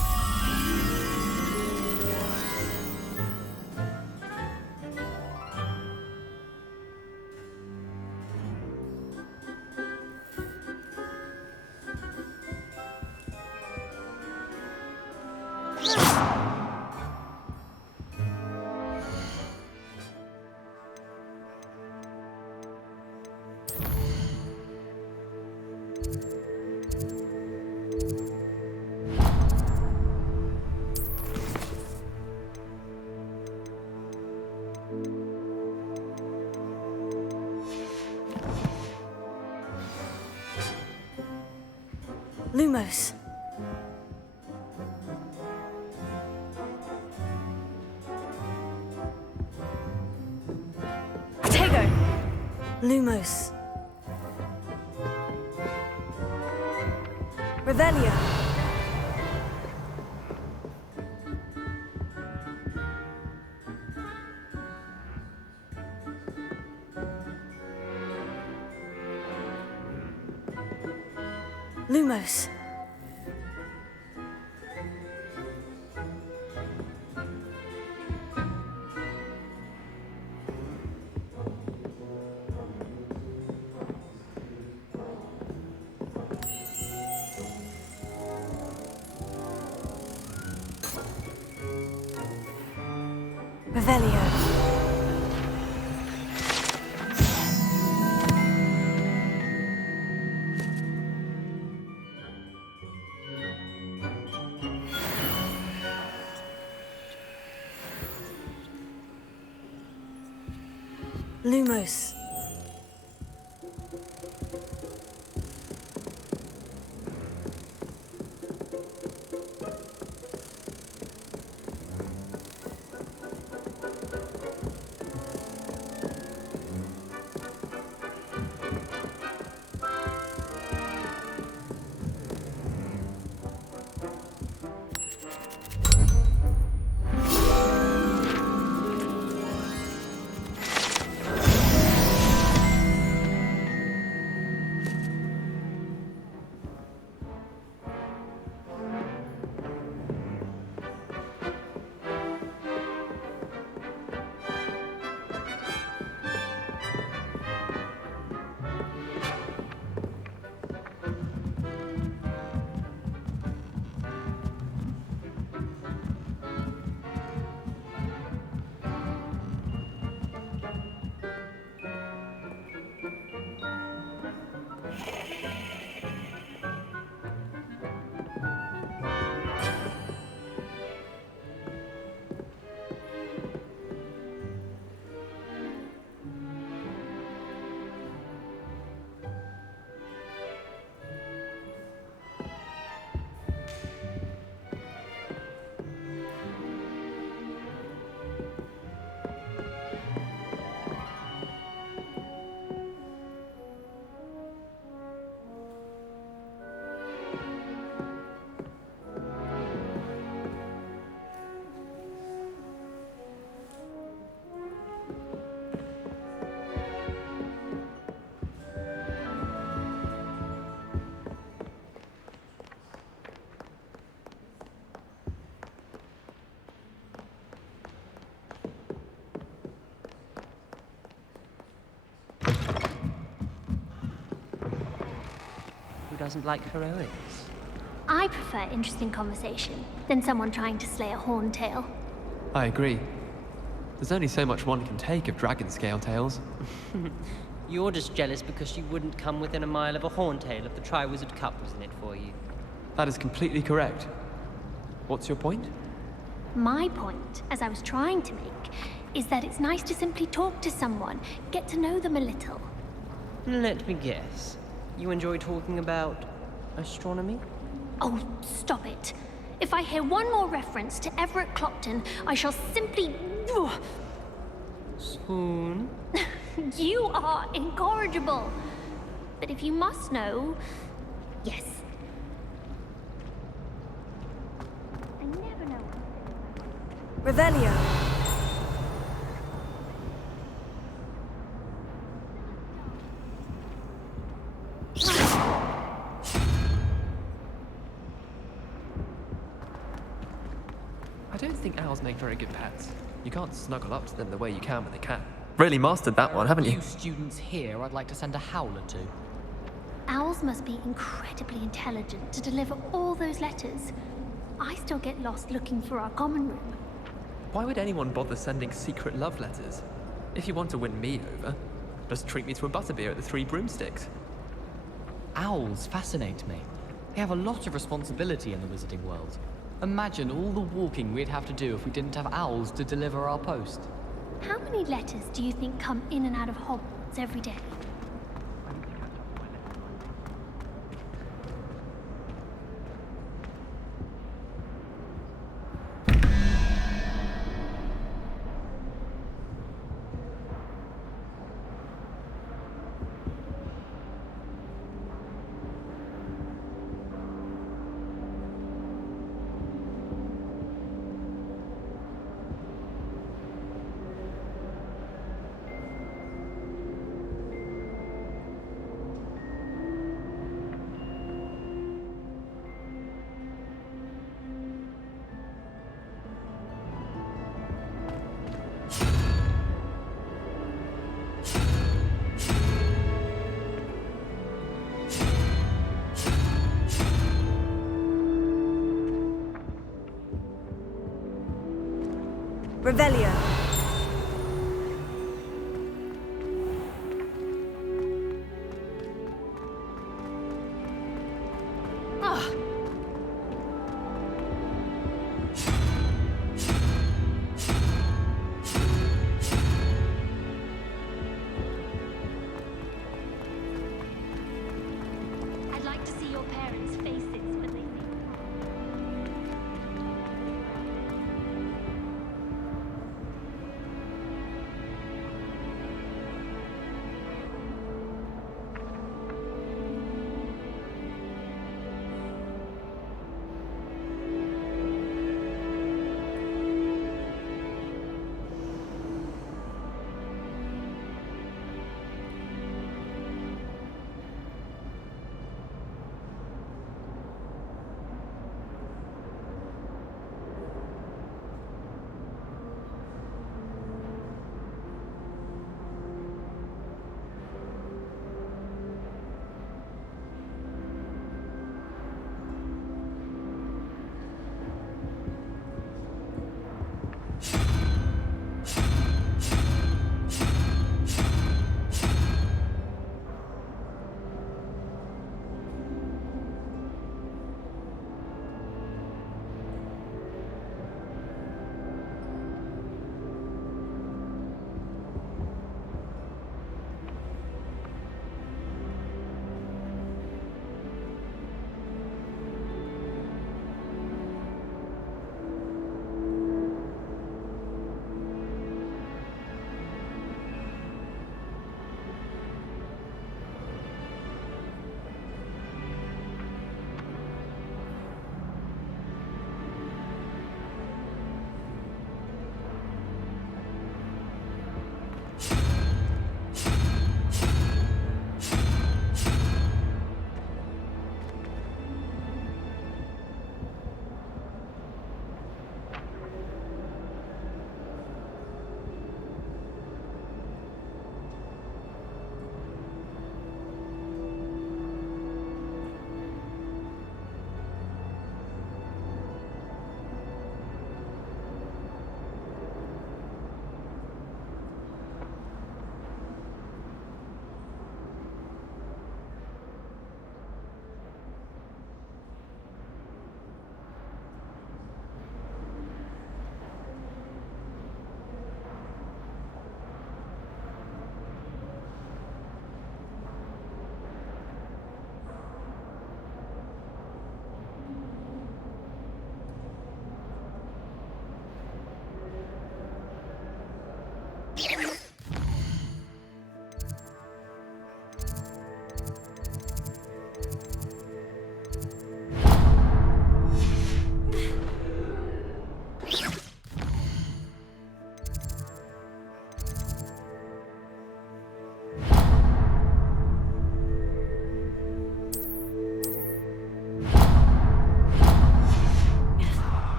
Lumos. Tego. Lumos. Revelio. Lumos. Revelio. Lumos. Who doesn't like heroics? I prefer interesting conversation than someone trying to slay a horntail. I agree. There's only so much one can take of dragon scale tales. You're just jealous because you wouldn't come within a mile of a horntail if the Triwizard Cup was in it for you. That is completely correct. What's your point? My point, as I was trying to make, is that it's nice to simply talk to someone, get to know them a little. Let me guess. You enjoy talking about astronomy? Oh, stop it. If I hear one more reference to Everett Clopton, I shall simply... Swoon? You are incorrigible. But if you must know... Yes. I never know. Revelio. I don't think owls make very good pets. You can't snuggle up to them the way you can with a cat. Really mastered that one, haven't you? You students here I'd like to send a howler to. Owls must be incredibly intelligent to deliver all those letters. I still get lost looking for our common room. Why would anyone bother sending secret love letters? If you want to win me over, just treat me to a butterbeer at the Three Broomsticks. Owls fascinate me. They have a lot of responsibility in the wizarding world. Imagine all the walking we'd have to do if we didn't have owls to deliver our post. How many letters do you think come in and out of Hogwarts every day? Revelio. Ah. I'd like to see your parents' faces when they see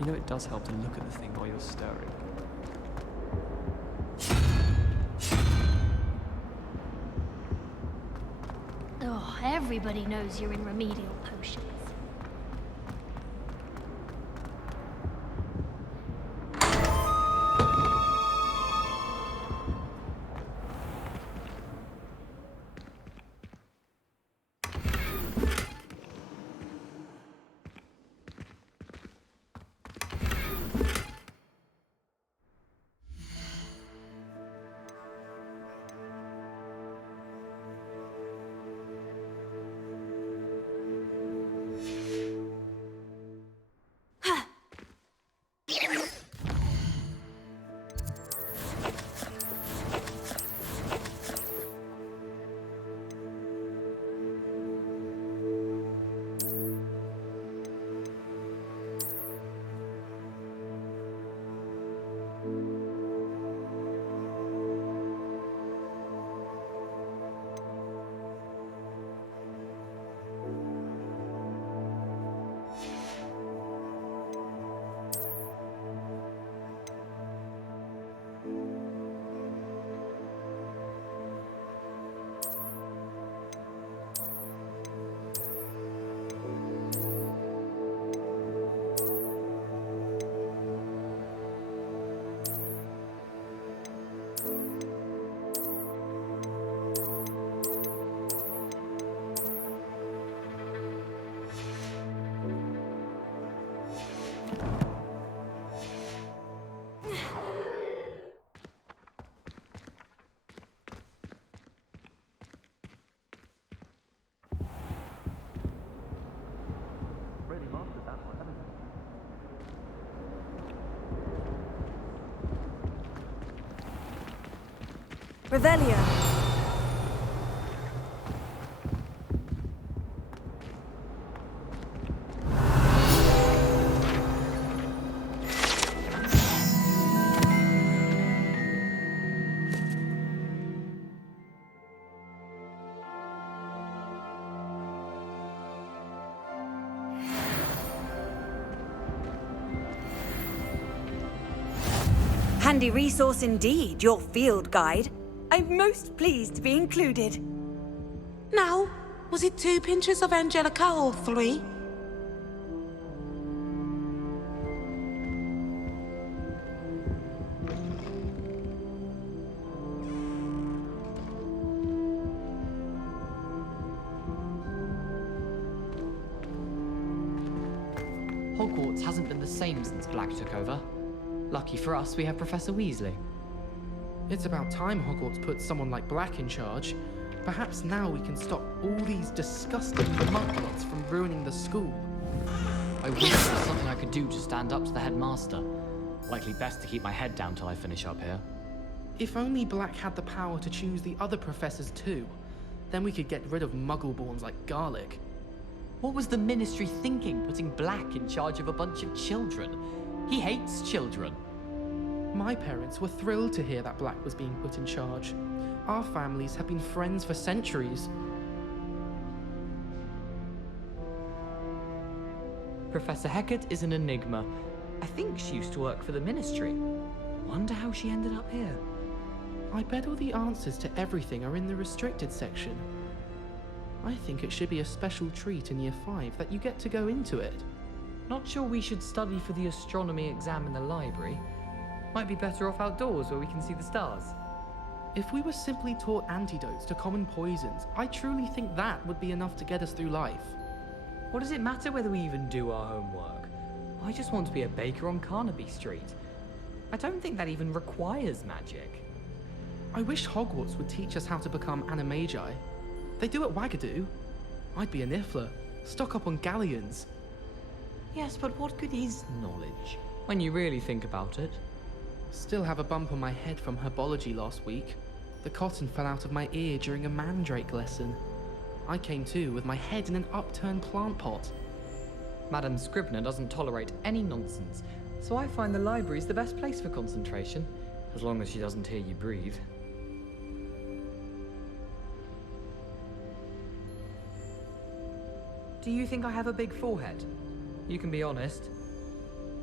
You know, it does help to look at the thing while you're stirring. Oh, everybody knows you're in remedial potions. Revelio. Handy resource indeed, your field guide. I'm most pleased to be included. Now, was it 2 pinches of Angelica or 3? Hogwarts hasn't been the same since Black took over. Lucky for us, we have Professor Weasley. It's about time Hogwarts put someone like Black in charge. Perhaps now we can stop all these disgusting mugglots from ruining the school. I wish there was something I could do to stand up to the headmaster. Likely best to keep my head down till I finish up here. If only Black had the power to choose the other professors too, then we could get rid of muggleborns like Garlic. What was the Ministry thinking, putting Black in charge of a bunch of children? He hates children. My parents were thrilled to hear that Black was being put in charge. Our families have been friends for centuries. Professor Hecat is an enigma. I think she used to work for the Ministry. Wonder how she ended up here. I bet all the answers to everything are in the restricted section. I think it should be a special treat in Year 5 that you get to go into it. Not sure we should study for the astronomy exam in the library. Might be better off outdoors where we can see the stars. If we were simply taught antidotes to common poisons, I truly think that would be enough to get us through life. What does it matter whether we even do our homework? I just want to be a baker on Carnaby Street. I don't think that even requires magic. I wish Hogwarts would teach us how to become animagi. They do at Wagadoo. I'd be a Niffler, stock up on galleons. Yes, but what good is knowledge, when you really think about it? Still have a bump on my head from herbology last week. The cotton fell out of my ear during a mandrake lesson. I came to with my head in an upturned plant pot. Madame Scribner doesn't tolerate any nonsense, so I find the library's the best place for concentration, as long as she doesn't hear you breathe. Do you think I have a big forehead? You can be honest.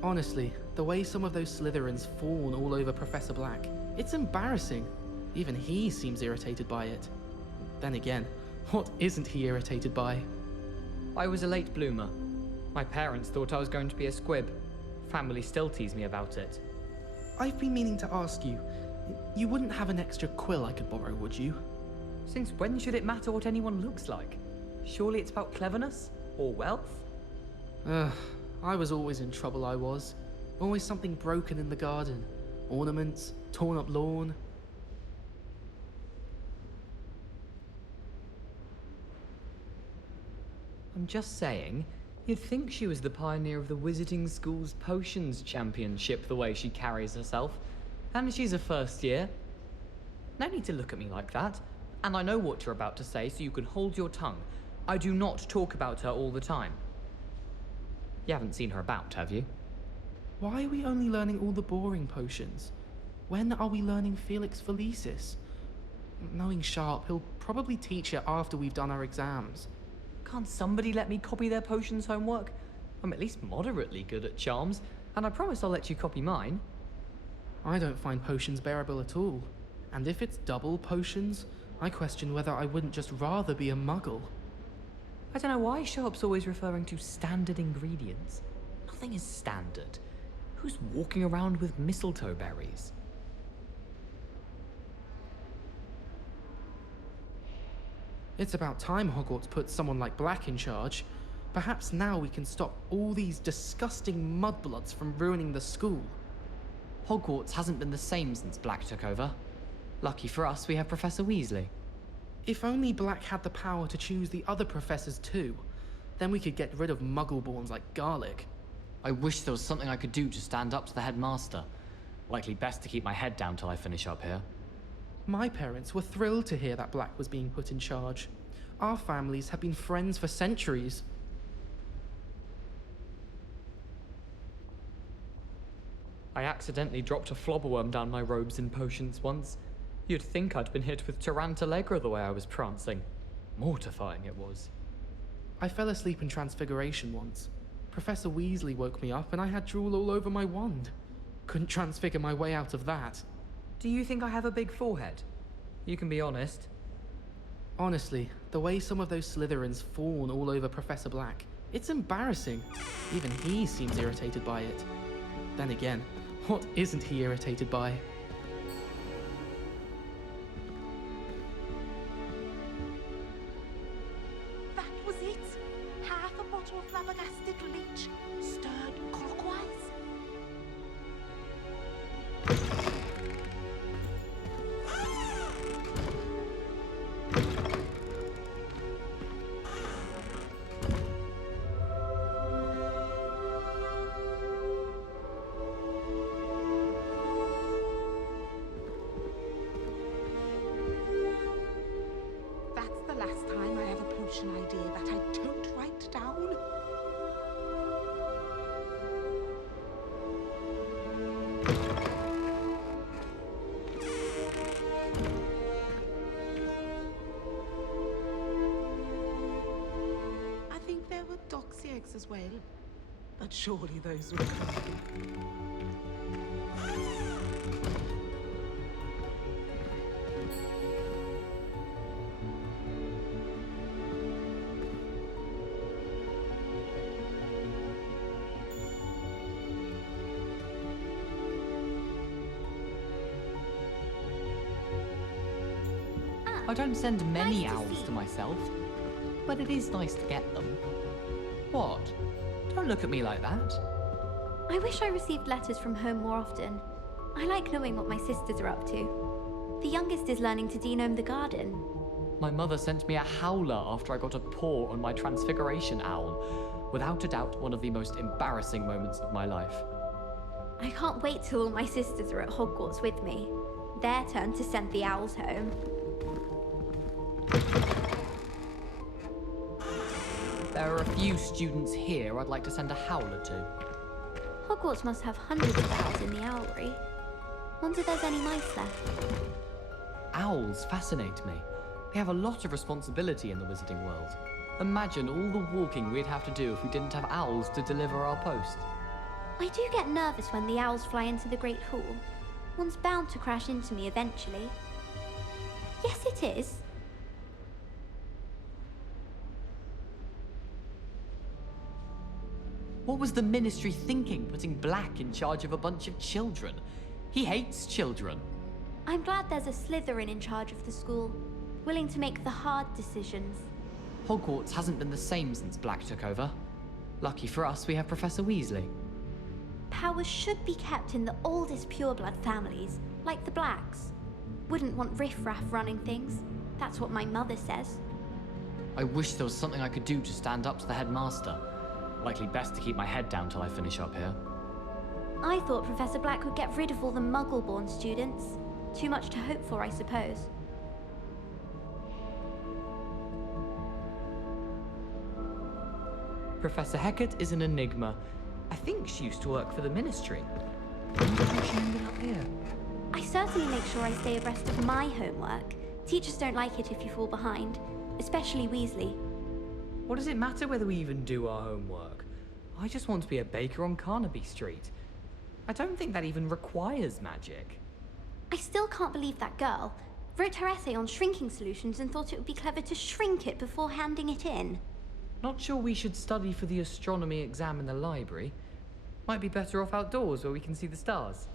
Honestly, the way some of those Slytherins fawn all over Professor Black, it's embarrassing. Even he seems irritated by it. Then again, what isn't he irritated by? I was a late bloomer. My parents thought I was going to be a squib. Family still tease me about it. I've been meaning to ask you, you wouldn't have an extra quill I could borrow, would you? Since when should it matter what anyone looks like? Surely it's about cleverness? Or wealth? I was always in trouble, I was. Always something broken in the garden. Ornaments, torn up lawn. I'm just saying, you'd think she was the pioneer of the Wizarding School's Potions Championship the way she carries herself. And she's a first year. No need to look at me like that. And I know what you're about to say, so you can hold your tongue. I do not talk about her all the time. You haven't seen her about, have you? Why are we only learning all the boring potions? When are we learning Felix Felicis? Knowing Sharp, he'll probably teach it after we've done our exams. Can't somebody let me copy their potions homework? I'm at least moderately good at charms, and I promise I'll let you copy mine. I don't find potions bearable at all. And if it's double potions, I question whether I wouldn't just rather be a muggle. I don't know why Sharp's always referring to standard ingredients. Nothing is standard. Who's walking around with mistletoe berries? It's about time Hogwarts put someone like Black in charge. Perhaps now we can stop all these disgusting mudbloods from ruining the school. Hogwarts hasn't been the same since Black took over. Lucky for us, we have Professor Weasley. If only Black had the power to choose the other professors too, then we could get rid of muggleborns like Garlic. I wish there was something I could do to stand up to the headmaster. Likely best to keep my head down till I finish up here. My parents were thrilled to hear that Black was being put in charge. Our families have been friends for centuries. I accidentally dropped a flobberworm down my robes and potions once. You'd think I'd been hit with Tarantallegra the way I was prancing. Mortifying it was. I fell asleep in Transfiguration once. Professor Weasley woke me up and I had drool all over my wand. Couldn't transfigure my way out of that. Do you think I have a big forehead? You can be honest. Honestly, the way some of those Slytherins fawn all over Professor Black, it's embarrassing. Even he seems irritated by it. Then again, what isn't he irritated by? That was it. Half a bottle of flabbergasted leech, stirred clockwise. That's the last time I have a potion idea that I don't write down. I think there were doxy eggs as well, but surely those would come. I don't send many owls to myself, but it is nice to get them. What? Don't look at me like that. I wish I received letters from home more often. I like knowing what my sisters are up to. The youngest is learning to denome the garden. My mother sent me a howler after I got a paw on my transfiguration owl. Without a doubt, one of the most embarrassing moments of my life. I can't wait till all my sisters are at Hogwarts with me. Their turn to send the owls home. There are a few students here I'd like to send a howler to. Hogwarts must have hundreds of owls in the owlery. Wonder if there's any mice left. Owls fascinate me. They have a lot of responsibility in the wizarding world. Imagine all the walking we'd have to do if we didn't have owls to deliver our post. I do get nervous when the owls fly into the Great Hall. One's bound to crash into me eventually. Yes, it is. What was the Ministry thinking, putting Black in charge of a bunch of children? He hates children. I'm glad there's a Slytherin in charge of the school, willing to make the hard decisions. Hogwarts hasn't been the same since Black took over. Lucky for us, we have Professor Weasley. Powers should be kept in the oldest pureblood families, like the Blacks. Wouldn't want riffraff running things. That's what my mother says. I wish there was something I could do to stand up to the headmaster. Likely best to keep my head down till I finish up here. I thought Professor Black would get rid of all the Muggle-born students. Too much to hope for, I suppose. Professor Hecat is an enigma. I think she used to work for the Ministry. Wonder how she ended up here. I certainly make sure I stay abreast of my homework. Teachers don't like it if you fall behind, especially Weasley. What does it matter whether we even do our homework? I just want to be a baker on Carnaby Street. I don't think that even requires magic. I still can't believe that girl wrote her essay on shrinking solutions and thought it would be clever to shrink it before handing it in. Not sure we should study for the astronomy exam in the library. Might be better off outdoors where we can see the stars.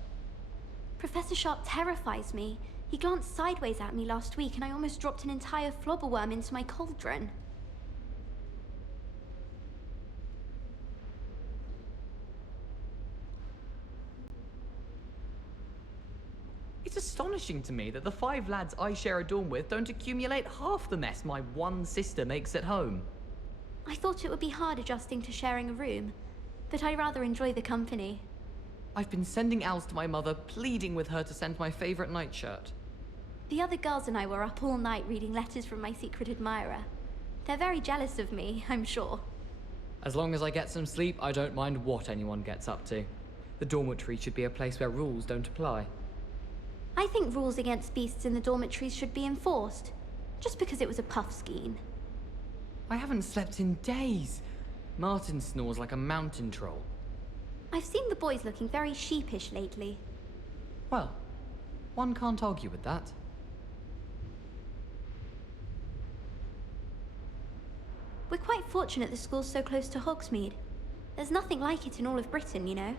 Professor Sharp terrifies me. He glanced sideways at me last week and I almost dropped an entire flobberworm into my cauldron. It's astonishing to me that the 5 lads I share a dorm with don't accumulate half the mess my one sister makes at home. I thought it would be hard adjusting to sharing a room, but I rather enjoy the company. I've been sending owls to my mother, pleading with her to send my favourite nightshirt. The other girls and I were up all night reading letters from my secret admirer. They're very jealous of me, I'm sure. As long as I get some sleep, I don't mind what anyone gets up to. The dormitory should be a place where rules don't apply. I think rules against beasts in the dormitories should be enforced, just because it was a puff scheme. I haven't slept in days. Martin snores like a mountain troll. I've seen the boys looking very sheepish lately. Well, one can't argue with that. We're quite fortunate the school's so close to Hogsmeade. There's nothing like it in all of Britain, you know.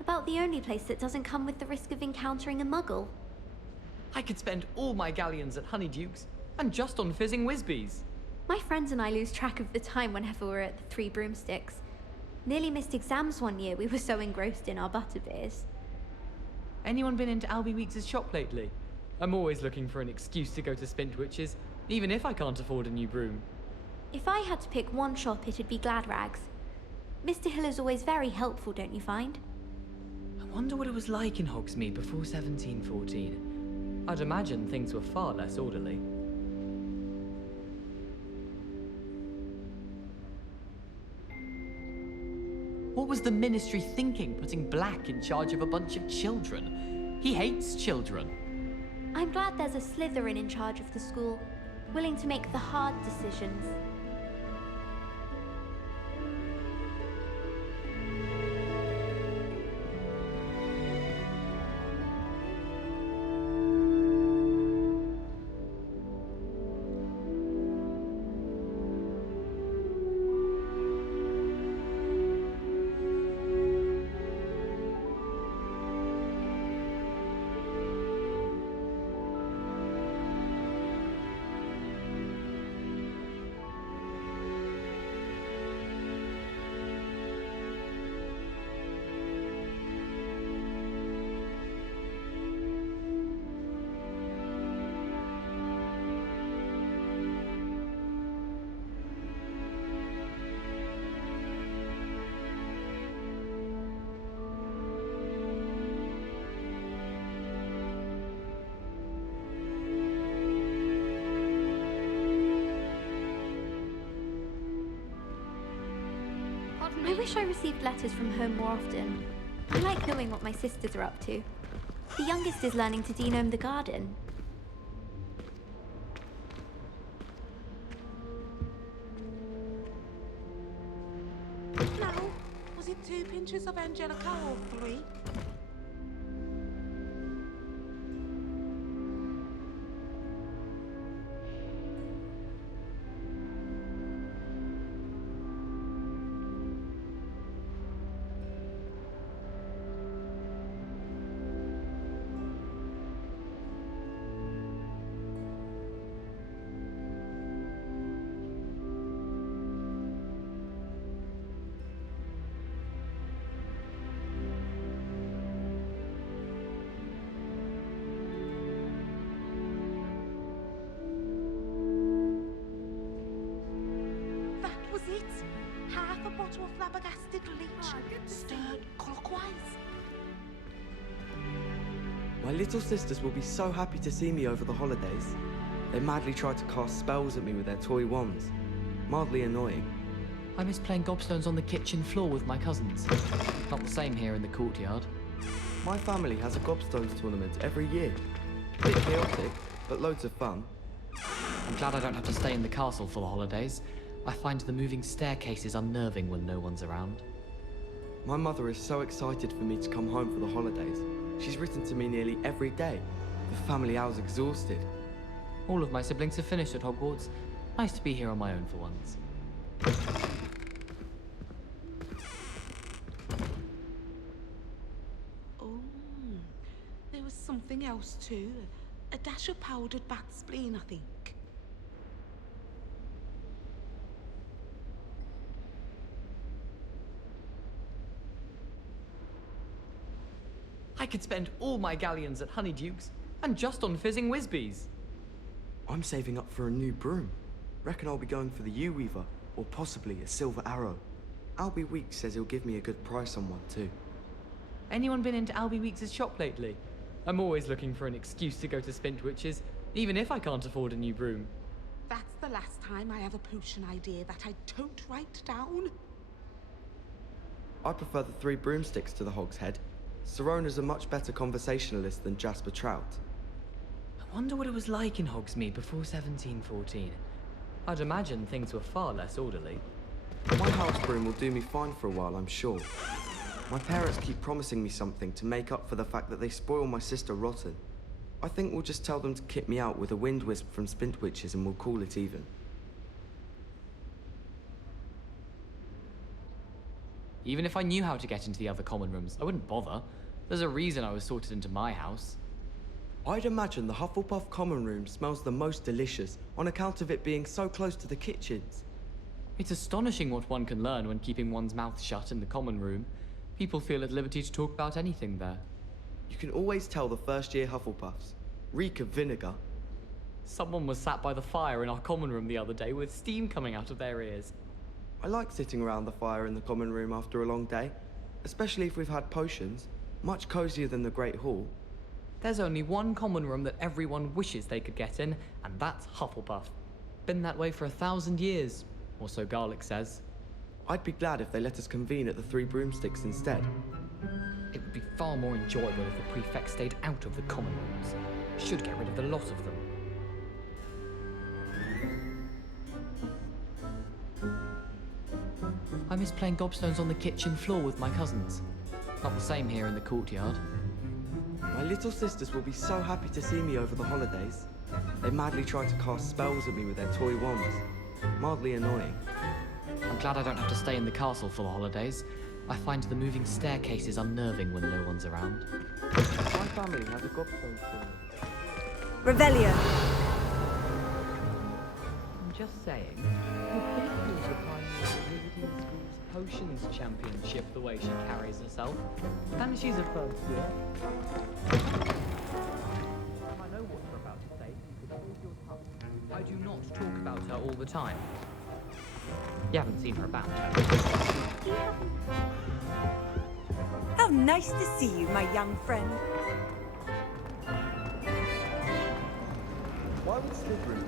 About the only place that doesn't come with the risk of encountering a muggle. I could spend all my galleons at Honeyduke's, and just on fizzing Whizbees. My friends and I lose track of the time whenever we're at the Three Broomsticks. Nearly missed exams one year, we were so engrossed in our butterbeers. Anyone been into Albie Weeks' shop lately? I'm always looking for an excuse to go to Spintwitch's, even if I can't afford a new broom. If I had to pick one shop, it'd be Gladrags. Mr. Hill is always very helpful, don't you find? I wonder what it was like in Hogsmeade before 1714. I'd imagine things were far less orderly. What was the Ministry thinking, putting Black in charge of a bunch of children? He hates children. I'm glad there's a Slytherin in charge of the school, willing to make the hard decisions. I wish I received letters from home more often. I like knowing what my sisters are up to. The youngest is learning to denome the garden. Now, was it 2 pinches of Angelica or 3? Half a bottle of flabbergasted leech, stirred clockwise. My little sisters will be so happy to see me over the holidays. They madly try to cast spells at me with their toy wands. Mildly annoying. I miss playing gobstones on the kitchen floor with my cousins. Not the same here in the courtyard. My family has a gobstones tournament every year. Bit chaotic, but loads of fun. I'm glad I don't have to stay in the castle for the holidays. I find the moving staircases unnerving when no one's around. My mother is so excited for me to come home for the holidays. She's written to me nearly every day. The family owl's exhausted. All of my siblings have finished at Hogwarts. Nice to be here on my own for once. Oh, there was something else too. A dash of powdered bat spleen, I think. I could spend all my galleons at Honeydukes and just on fizzing Whizbees. I'm saving up for a new broom. Reckon I'll be going for the U-Weaver, or possibly a Silver Arrow. Albie Weeks says he'll give me a good price on one too. Anyone been into Albie Weeks' shop lately? I'm always looking for an excuse to go to Spintwitch's, even if I can't afford a new broom. That's the last time I have a potion idea that I don't write down. I prefer the 3 broomsticks to the Hog's Head. Sirona's a much better conversationalist than Jasper Trout. I wonder what it was like in Hogsmeade before 1714. I'd imagine things were far less orderly. My house broom will do me fine for a while, I'm sure. My parents keep promising me something to make up for the fact that they spoil my sister rotten. I think we'll just tell them to kit me out with a wind wisp from Spintwitches and we'll call it even. Even if I knew how to get into the other common rooms, I wouldn't bother. There's a reason I was sorted into my house. I'd imagine the Hufflepuff common room smells the most delicious on account of it being so close to the kitchens. It's astonishing what one can learn when keeping one's mouth shut in the common room. People feel at liberty to talk about anything there. You can always tell the first-year Hufflepuffs. Reek of vinegar. Someone was sat by the fire in our common room the other day with steam coming out of their ears. I like sitting around the fire in the common room after a long day, especially if we've had potions. Much cozier than the Great Hall. There's only one common room that everyone wishes they could get in, and that's Hufflepuff. Been that way for 1,000 years, or so Garlic says. I'd be glad if they let us convene at the 3 broomsticks instead. It would be far more enjoyable if the prefect stayed out of the common rooms. Should get rid of the lot of them. I miss playing gobstones on the kitchen floor with my cousins. Not the same here in the courtyard. My little sisters will be so happy to see me over the holidays. They madly try to cast spells at me with their toy wands. Mildly annoying. I'm glad I don't have to stay in the castle for the holidays. I find the moving staircases unnerving when no one's around. My family has a gobstone for me. Revelio. I'm just saying, you think she was the pioneer of the Wizarding School's Potions Championship the way she carries herself? And she's a first year. I know what you're about to say. You can hold your tongue. I do not talk about her all the time. You haven't seen her about. How nice to see you, my young friend. Why would Slytherin?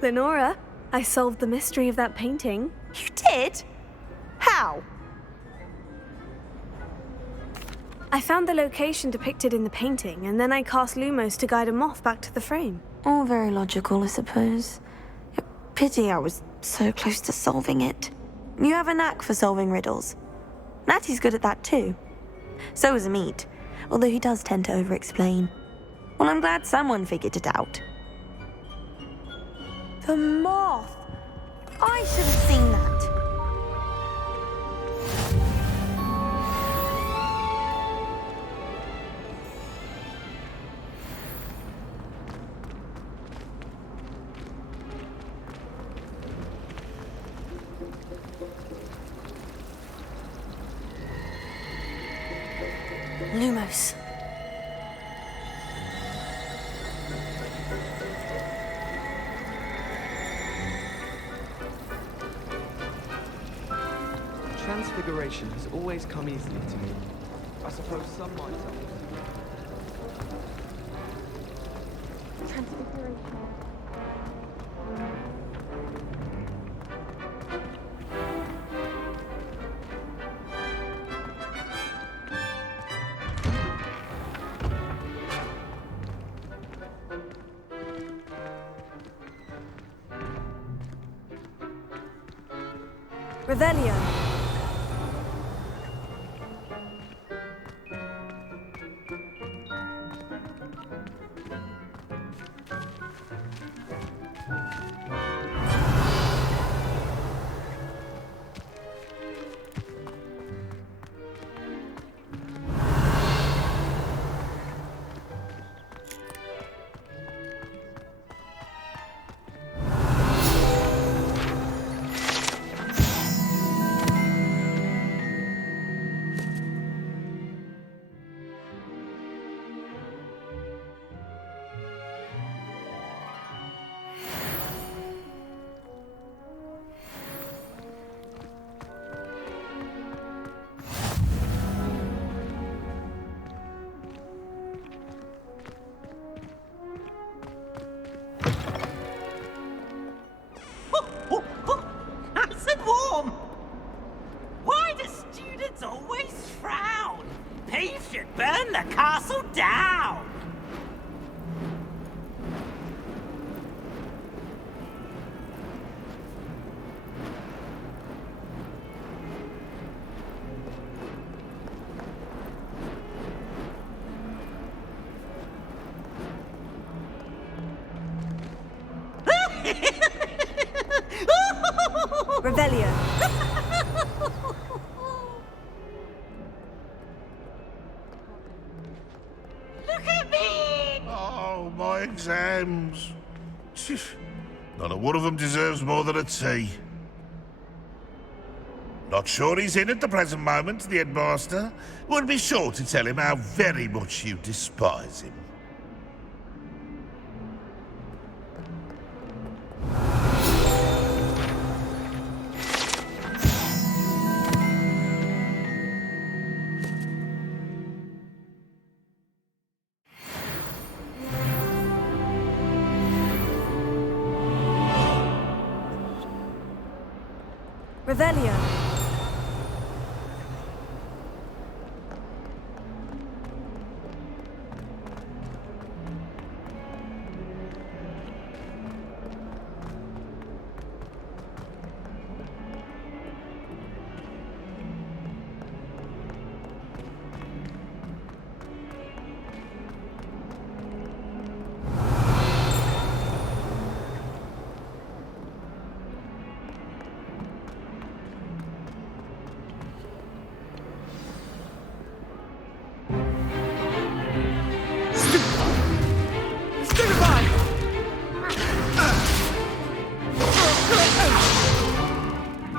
Lenora, I solved the mystery of that painting. You did? How? I found the location depicted in the painting, and then I cast Lumos to guide a moth back to the frame. All very logical, I suppose. Pity I was so close to solving it. You have a knack for solving riddles. Natty's good at that too. So is Amit, although he does tend to over-explain. Well, I'm glad someone figured it out. The moth! I should have seen that. Lumos. Transfiguration has always come easily to me. I suppose some might tell me. Transfiguration. Revelio. Cowards always frown. Thieves should burn the castle down. Revelio. Look at me! Oh, my exams. Not a one of them deserves more than a tea. Not sure he's in at the present moment, the headmaster. Would be sure to tell him how very much you despise him. Revelio.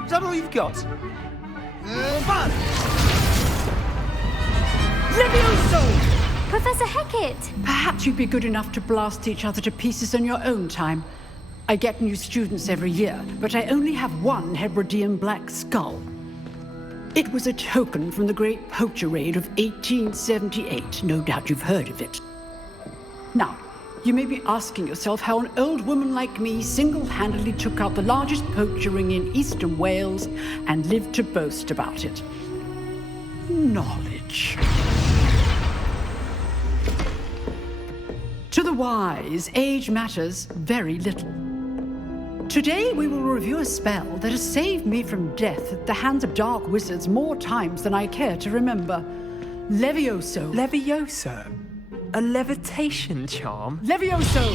Is that all you've got? Levioso! Professor Hecat! Perhaps you'd be good enough to blast each other to pieces in your own time. I get new students every year, but I only have one Hebridean black skull. It was a token from the Great Poacher Raid of 1878. No doubt you've heard of it. Now, you may be asking yourself how an old woman like me single-handedly took out the largest poacher ring in eastern Wales and lived to boast about it. Knowledge. To the wise, age matters very little. Today we will review a spell that has saved me from death at the hands of dark wizards more times than I care to remember. Levioso. Levioso? A levitation charm? Levioso!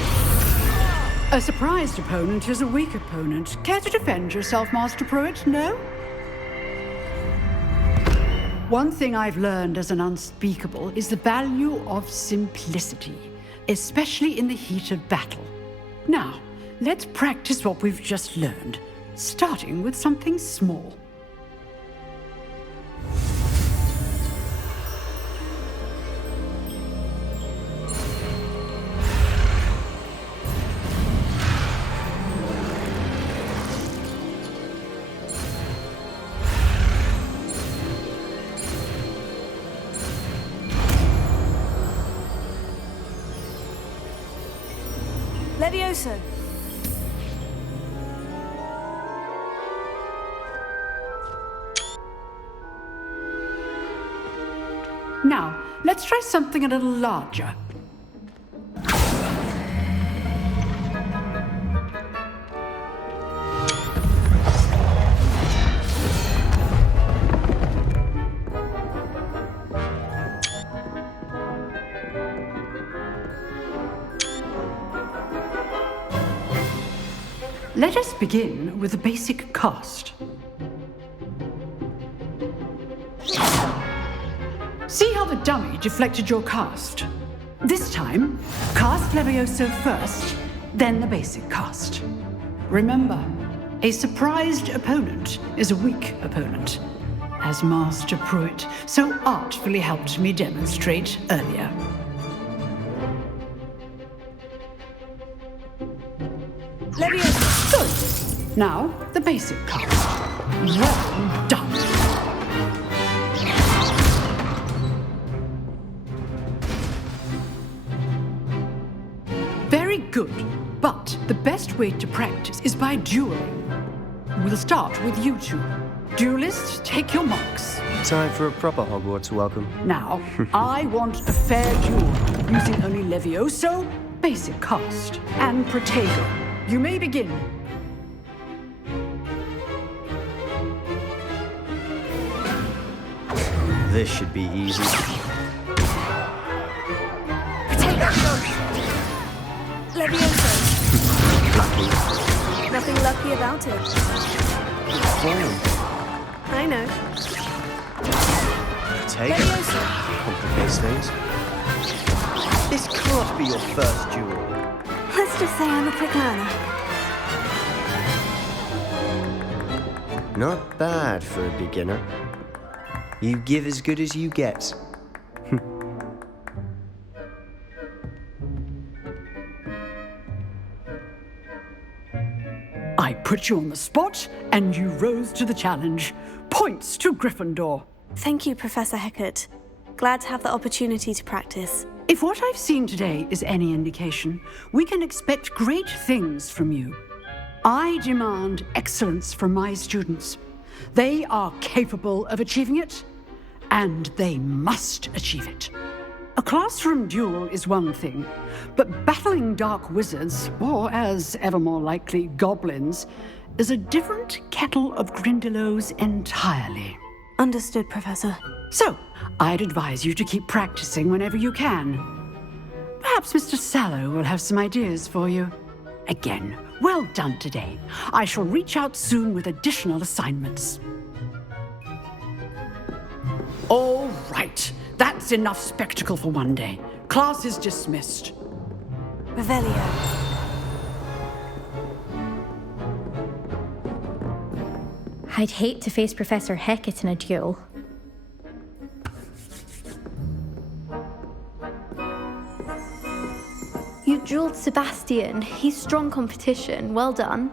A surprised opponent is a weak opponent. Care to defend yourself, Master Pruitt? No? One thing I've learned as an unspeakable is the value of simplicity, especially in the heat of battle. Now, let's practice what we've just learned, starting with something small. Levioso. Now, let's try something a little larger. Let us begin with the basic cast. See how the dummy deflected your cast? This time, cast Levioso first, then the basic cast. Remember, a surprised opponent is a weak opponent, as Master Pruitt so artfully helped me demonstrate earlier. Levioso. Good. Now, the basic cast. Well done. Very good, but the best way to practice is by dueling. We'll start with you two. Duelists, take your marks. Time for a proper Hogwarts welcome. Now, I want a fair duel, using only Levioso, basic cast, and Protego. You may begin. This should be easy. Levioso. Lucky. Nothing lucky about it. I know. Take complicates things. This can't be your first duel. Let's just say I'm a quick learner. Not bad for a beginner. You give as good as you get. I put you on the spot, and you rose to the challenge. Points to Gryffindor. Thank you, Professor Hecat. Glad to have the opportunity to practice. If what I've seen today is any indication, we can expect great things from you. I demand excellence from my students. They are capable of achieving it, and they must achieve it. A classroom duel is one thing, but battling dark wizards, or as ever more likely, goblins, is a different kettle of Grindylows entirely. Understood, Professor. So, I'd advise you to keep practicing whenever you can. Perhaps Mr. Sallow will have some ideas for you. Again, well done today. I shall reach out soon with additional assignments. All right. That's enough spectacle for one day. Class is dismissed. Revelio. I'd hate to face Professor Hecat in a duel. You dueled Sebastian. He's strong competition. Well done.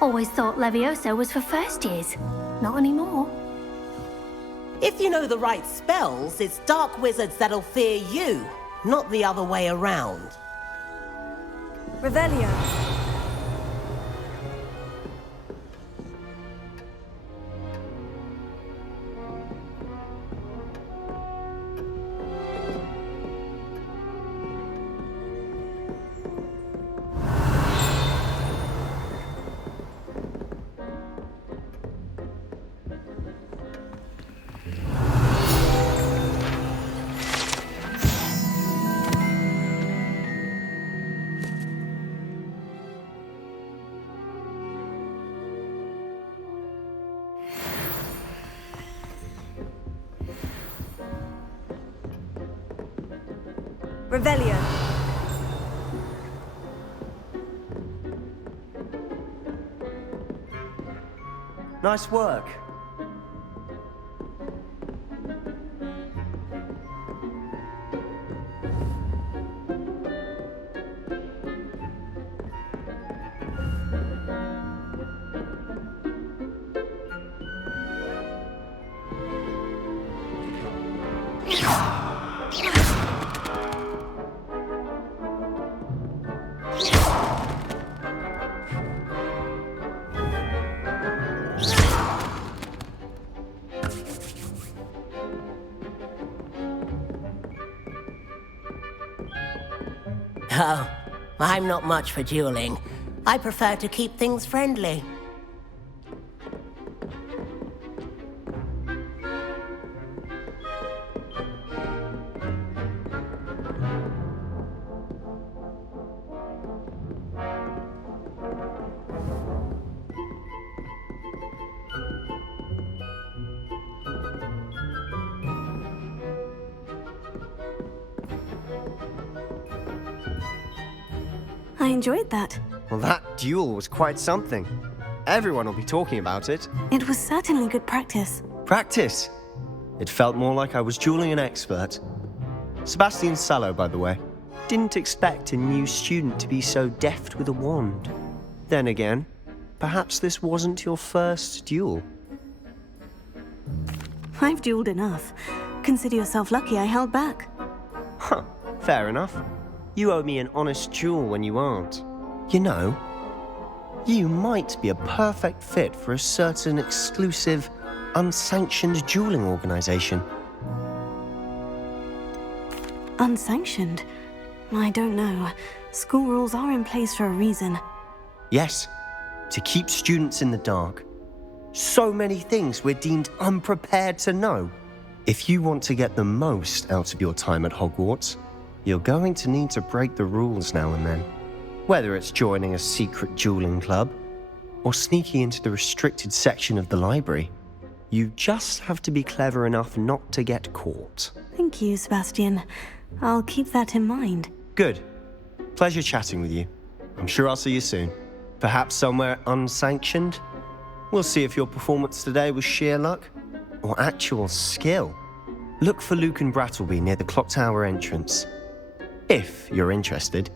Always thought Levioso was for first years. Not anymore. If you know the right spells, it's dark wizards that'll fear you, not the other way around. Revelio. Revelio. Nice work. Oh, I'm not much for dueling. I prefer to keep things friendly. I enjoyed that. Well, that duel was quite something. Everyone will be talking about it. It was certainly good practice. Practice? It felt more like I was dueling an expert. Sebastian Sallow, by the way. Didn't expect a new student to be so deft with a wand. Then again, perhaps this wasn't your first duel. I've dueled enough. Consider yourself lucky I held back. Huh, fair enough. You owe me an honest duel when you aren't. You know, you might be a perfect fit for a certain exclusive, unsanctioned dueling organization. Unsanctioned? I don't know. School rules are in place for a reason. Yes, to keep students in the dark. So many things we're deemed unprepared to know. If you want to get the most out of your time at Hogwarts, you're going to need to break the rules now and then. Whether it's joining a secret dueling club, or sneaking into the restricted section of the library, you just have to be clever enough not to get caught. Thank you, Sebastian. I'll keep that in mind. Good. Pleasure chatting with you. I'm sure I'll see you soon. Perhaps somewhere unsanctioned? We'll see if your performance today was sheer luck or actual skill. Look for Luke and Brattleby near the clock tower entrance, if you're interested.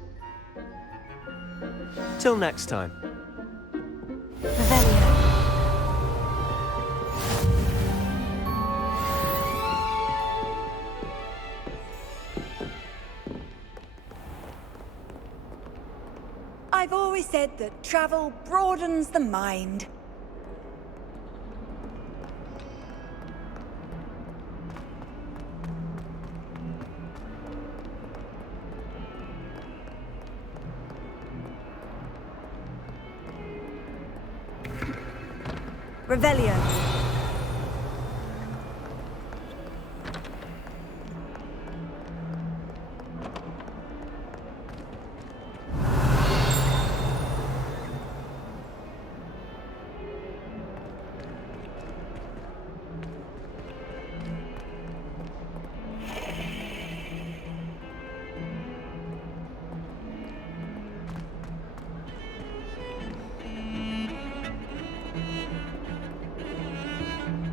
Till next time. Revelio. I've always said that travel broadens the mind. Revelio.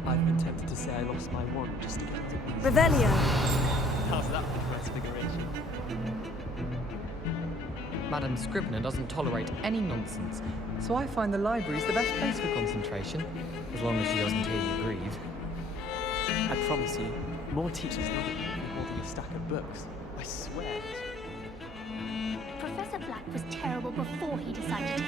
I've been tempted to say I lost my wand just to get it. Revelio. How's that for transfiguration? Madam Scrivener doesn't tolerate any nonsense, so I find the library's the best place for concentration, as long as she doesn't hear you breathe. I promise you, more teachers love it than holding a stack of books. I swear. Professor Black was terrible before he decided to